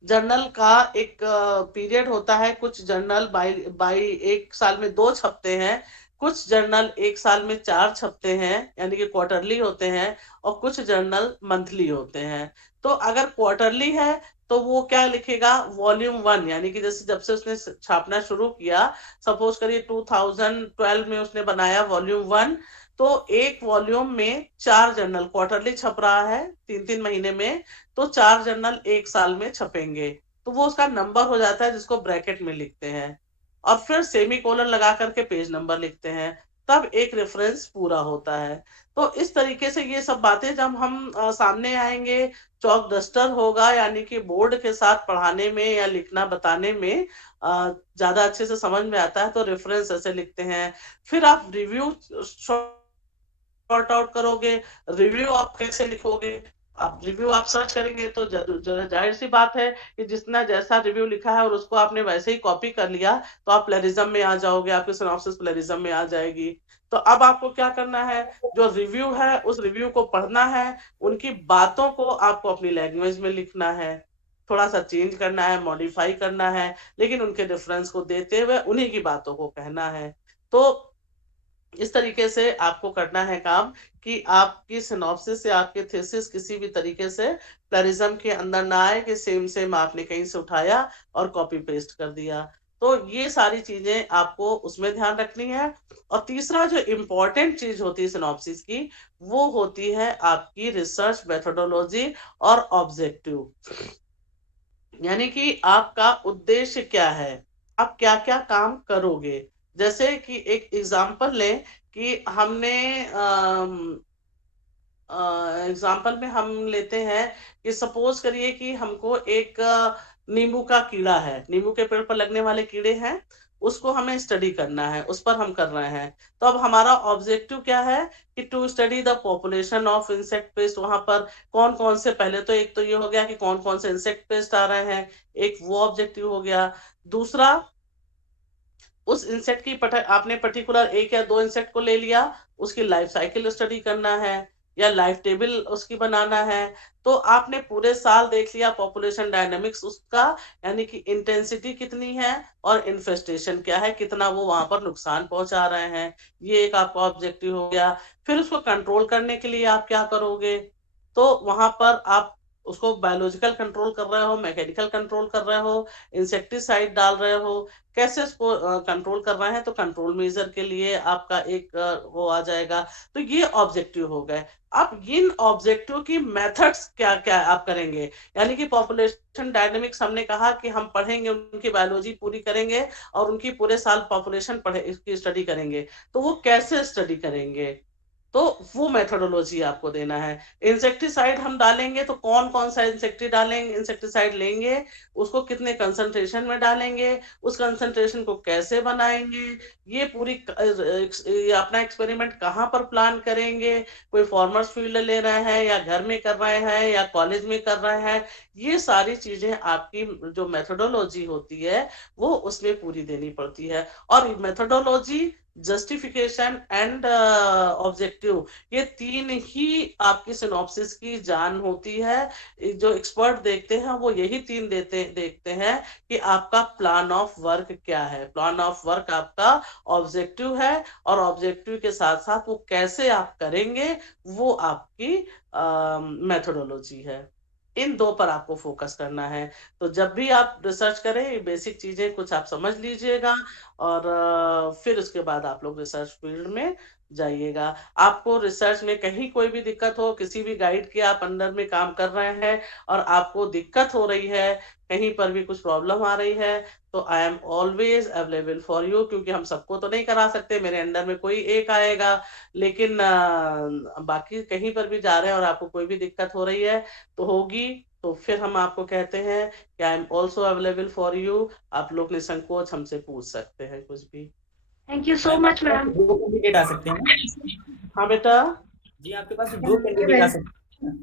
जर्नल का एक पीरियड होता है, कुछ जर्नल बाई एक साल में 2 छपते हैं, कुछ जर्नल एक साल में 4 छपते हैं, यानी कि क्वार्टरली होते हैं, और कुछ जर्नल मंथली होते हैं। तो अगर क्वार्टरली है तो वो क्या लिखेगा? वॉल्यूम 1, यानी कि जैसे जब से उसने छापना शुरू किया, सपोज करिए 2012 में उसने बनाया वॉल्यूम 1, तो एक वॉल्यूम में 4 जर्नल, क्वार्टरली छप रहा है 3-3 महीने में, तो 4 जर्नल एक साल में छपेंगे, तो वो उसका नंबर हो जाता है, जिसको ब्रैकेट में लिखते हैं, और फिर सेमी कोलन लगा करके पेज नंबर लिखते हैं, तब एक रेफरेंस पूरा होता है। तो इस तरीके से ये सब बातें जब हम सामने आएंगे, चौक डस्टर होगा, यानी कि बोर्ड के साथ पढ़ाने में या लिखना बताने में ज्यादा अच्छे से समझ में आता है, तो रेफरेंस ऐसे लिखते हैं। फिर आप रिव्यू सॉर्ट आउट करोगे, रिव्यू आप कैसे लिखोगे? आप रिव्यू आप सर्च करेंगे तो जाहिर सी बात है कि जितना जैसा रिव्यू लिखा है और उसको आपने वैसे ही कॉपी कर लिया, तो आप प्लेरिज्म में आ जाओगे, आपकी सिनॉप्सिस प्लेरिज्म में आ जाएगी। तो अब आपको क्या करना है? जो रिव्यू है उस रिव्यू को पढ़ना है, उनकी बातों को आपको अपनी लैंग्वेज में लिखना है, थोड़ा सा चेंज करना है, मॉडिफाई करना है, लेकिन उनके रेफरेंस को देते हुए उन्हीं की बातों को कहना है। तो इस तरीके से आपको करना है काम, कि आपकी सिनॉप्सिस या आपके थीसिस किसी भी तरीके से प्लेरिज्म के अंदर ना आए, कि सेम सेम आपने कहीं से उठाया और कॉपी पेस्ट कर दिया। तो ये सारी चीजें आपको उसमें ध्यान रखनी है। और तीसरा जो इम्पोर्टेंट चीज होती है सिनॉप्सिस की, वो होती है आपकी रिसर्च मेथोडोलॉजी और ऑब्जेक्टिव, यानी कि आपका उद्देश्य क्या है, आप क्या क्या काम करोगे। जैसे कि एक एग्जांपल लें, कि हमने एग्जांपल में हम लेते हैं कि सपोज करिए कि हमको एक नींबू का कीड़ा है, नींबू के पेड़ पर लगने वाले कीड़े हैं, उसको हमें स्टडी करना है, उस पर हम कर रहे हैं। तो अब हमारा ऑब्जेक्टिव क्या है? कि to study the population of insect pest, वहां पर कौन कौन से, पहले तो एक तो ये हो गया कि कौन कौन से इंसेक्ट पेस्ट आ रहे हैं, एक वो ऑब्जेक्टिव हो गया। दूसरा, उस इंसेक्ट की आपने पर्टिकुलर 1 या 2 इंसेक्ट को ले लिया, उसकी लाइफ साइकिल स्टडी करना है, या लाइफ टेबल उसकी बनाना है। तो आपने पूरे साल देख लिया पॉपुलेशन डायनामिक्स उसका, यानी कि इंटेंसिटी कितनी है और इन्फेस्टेशन क्या है, कितना वो वहां पर नुकसान पहुंचा रहे हैं, ये एक आपका ऑब्जेक्टिव हो गया। फिर उसको कंट्रोल करने के लिए आप क्या करोगे? तो वहां पर आप उसको बायोलॉजिकल कंट्रोल कर रहे हो, मैकेनिकल कंट्रोल कर रहे हो, इंसेक्टिसाइड डाल रहे हो, कैसे उसको कंट्रोल कर रहे हैं, तो कंट्रोल मेजर के लिए आपका एक वो आ जाएगा। तो ये ऑब्जेक्टिव हो गए। अब इन ऑब्जेक्टिव की मेथड्स क्या क्या आप करेंगे, यानी कि पॉपुलेशन डायनेमिक्स हमने कहा कि हम पढ़ेंगे, उनकी बायोलॉजी पूरी करेंगे और उनकी पूरे साल पॉपुलेशन पढ़े इसकी स्टडी करेंगे। तो वो कैसे स्टडी करेंगे, तो वो मेथोडोलॉजी आपको देना है। इंसेक्टिसाइड हम डालेंगे तो कौन कौन सा इंसेक्टिसाइड लेंगे, उसको कितने कंसंट्रेशन में डालेंगे, उस कंसंट्रेशन को कैसे बनाएंगे, ये पूरी ये अपना एक्सपेरिमेंट कहाँ पर प्लान करेंगे, कोई फार्मर्स फील्ड ले रहे हैं या घर में कर रहे हैं या कॉलेज में कर रहे हैं, ये सारी चीजें आपकी जो मेथोडोलॉजी होती है वो उसमें पूरी देनी पड़ती है। और मेथोडोलॉजी, जस्टिफिकेशन एंड ऑब्जेक्टिव, ये तीन ही आपकी सिनॉप्सिस की जान होती है। जो एक्सपर्ट देखते हैं वो यही तीन देखते हैं कि आपका प्लान ऑफ वर्क क्या है। प्लान ऑफ वर्क आपका ऑब्जेक्टिव है, और ऑब्जेक्टिव के साथ साथ वो कैसे आप करेंगे वो आपकी मेथोडोलॉजी है। इन दो पर आपको फोकस करना है। तो जब भी आप रिसर्च करें, बेसिक चीजें कुछ आप समझ लीजिएगा, और फिर उसके बाद आप लोग रिसर्च फील्ड में जाइएगा। आपको रिसर्च में कहीं कोई भी दिक्कत हो, किसी भी गाइड के आप अंडर में काम कर रहे हैं और आपको दिक्कत हो रही है, कहीं पर भी कुछ प्रॉब्लम आ रही है, तो I am always available for you. क्योंकि हम सबको तो नहीं करा सकते, मेरे अंडर में कोई एक आएगा, लेकिन बाकी कहीं पर भी जा रहे हैं और आपको कोई भी दिक्कत हो रही है तो होगी, तो फिर हम आपको कहते हैं कि I am also available for you. आप लोग निसंकोच हमसे पूछ सकते हैं कुछ भी। Thank you so much ma'am. 2 candidate आ सकते हैं ना? हाँ बेटा। जी, आपके पास 2 कैंडिडेट आ सकते हैं।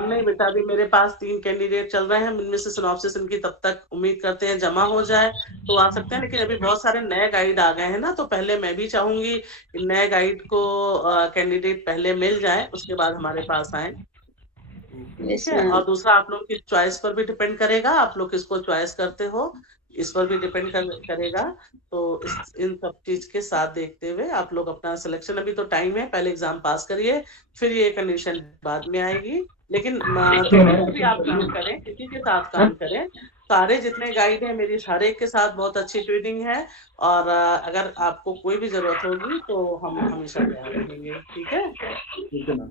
नहीं बेटा, अभी मेरे पास 3 कैंडिडेट चल रहे हैं, इनमें से सिनॉप्सिस इनकी तब तक उम्मीद करते हैं जमा हो जाए तो आ सकते हैं। लेकिन अभी बहुत सारे नए गाइड आ गए हैं ना, तो पहले मैं भी चाहूंगी कि नए गाइड को कैंडिडेट पहले मिल जाए, उसके बाद हमारे पास आए। यस ठीक है। मैम। और दूसरा आप लोग की चॉइस पर भी डिपेंड करेगा, आप लोग किसको चॉइस करते हो इस पर भी डिपेंड करेगा। तो इन सब चीज के साथ देखते हुए आप लोग अपना सिलेक्शन, अभी तो टाइम है, पहले एग्जाम पास करिए, फिर ये कंडीशन बाद में आएगी। लेकिन किसी भी आप काम करें, किसी के साथ काम करें, सारे जितने गाइड हैं मेरी हर एक के साथ बहुत अच्छी ट्रेनिंग है, और अगर आपको कोई भी जरूरत होगी तो हम हमेशा तैयार रहेंगे। ठीक है, ठीक है ma'am.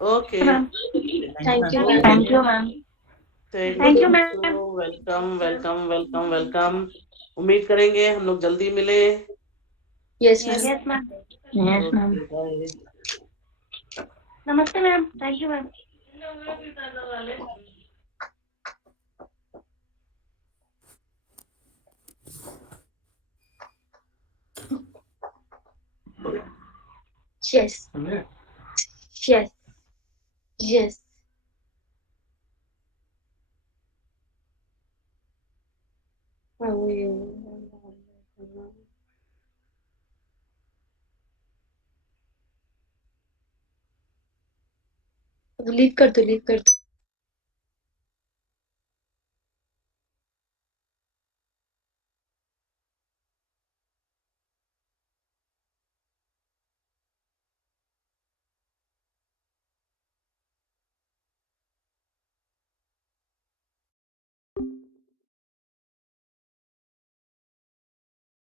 Okay. Ma'am thank you ma'am. Thank you ma'am. Thank you, ma'am. Welcome welcome welcome welcome. उम्मीद करेंगे हम लोग जल्दी मिले। Yes ma'am. Yes ma'am. Yes ma'am. Okay, bye. नमस्ते ma'am. Thank you ma'am. Yes yes yes. Leave कर दो, leave कर दो।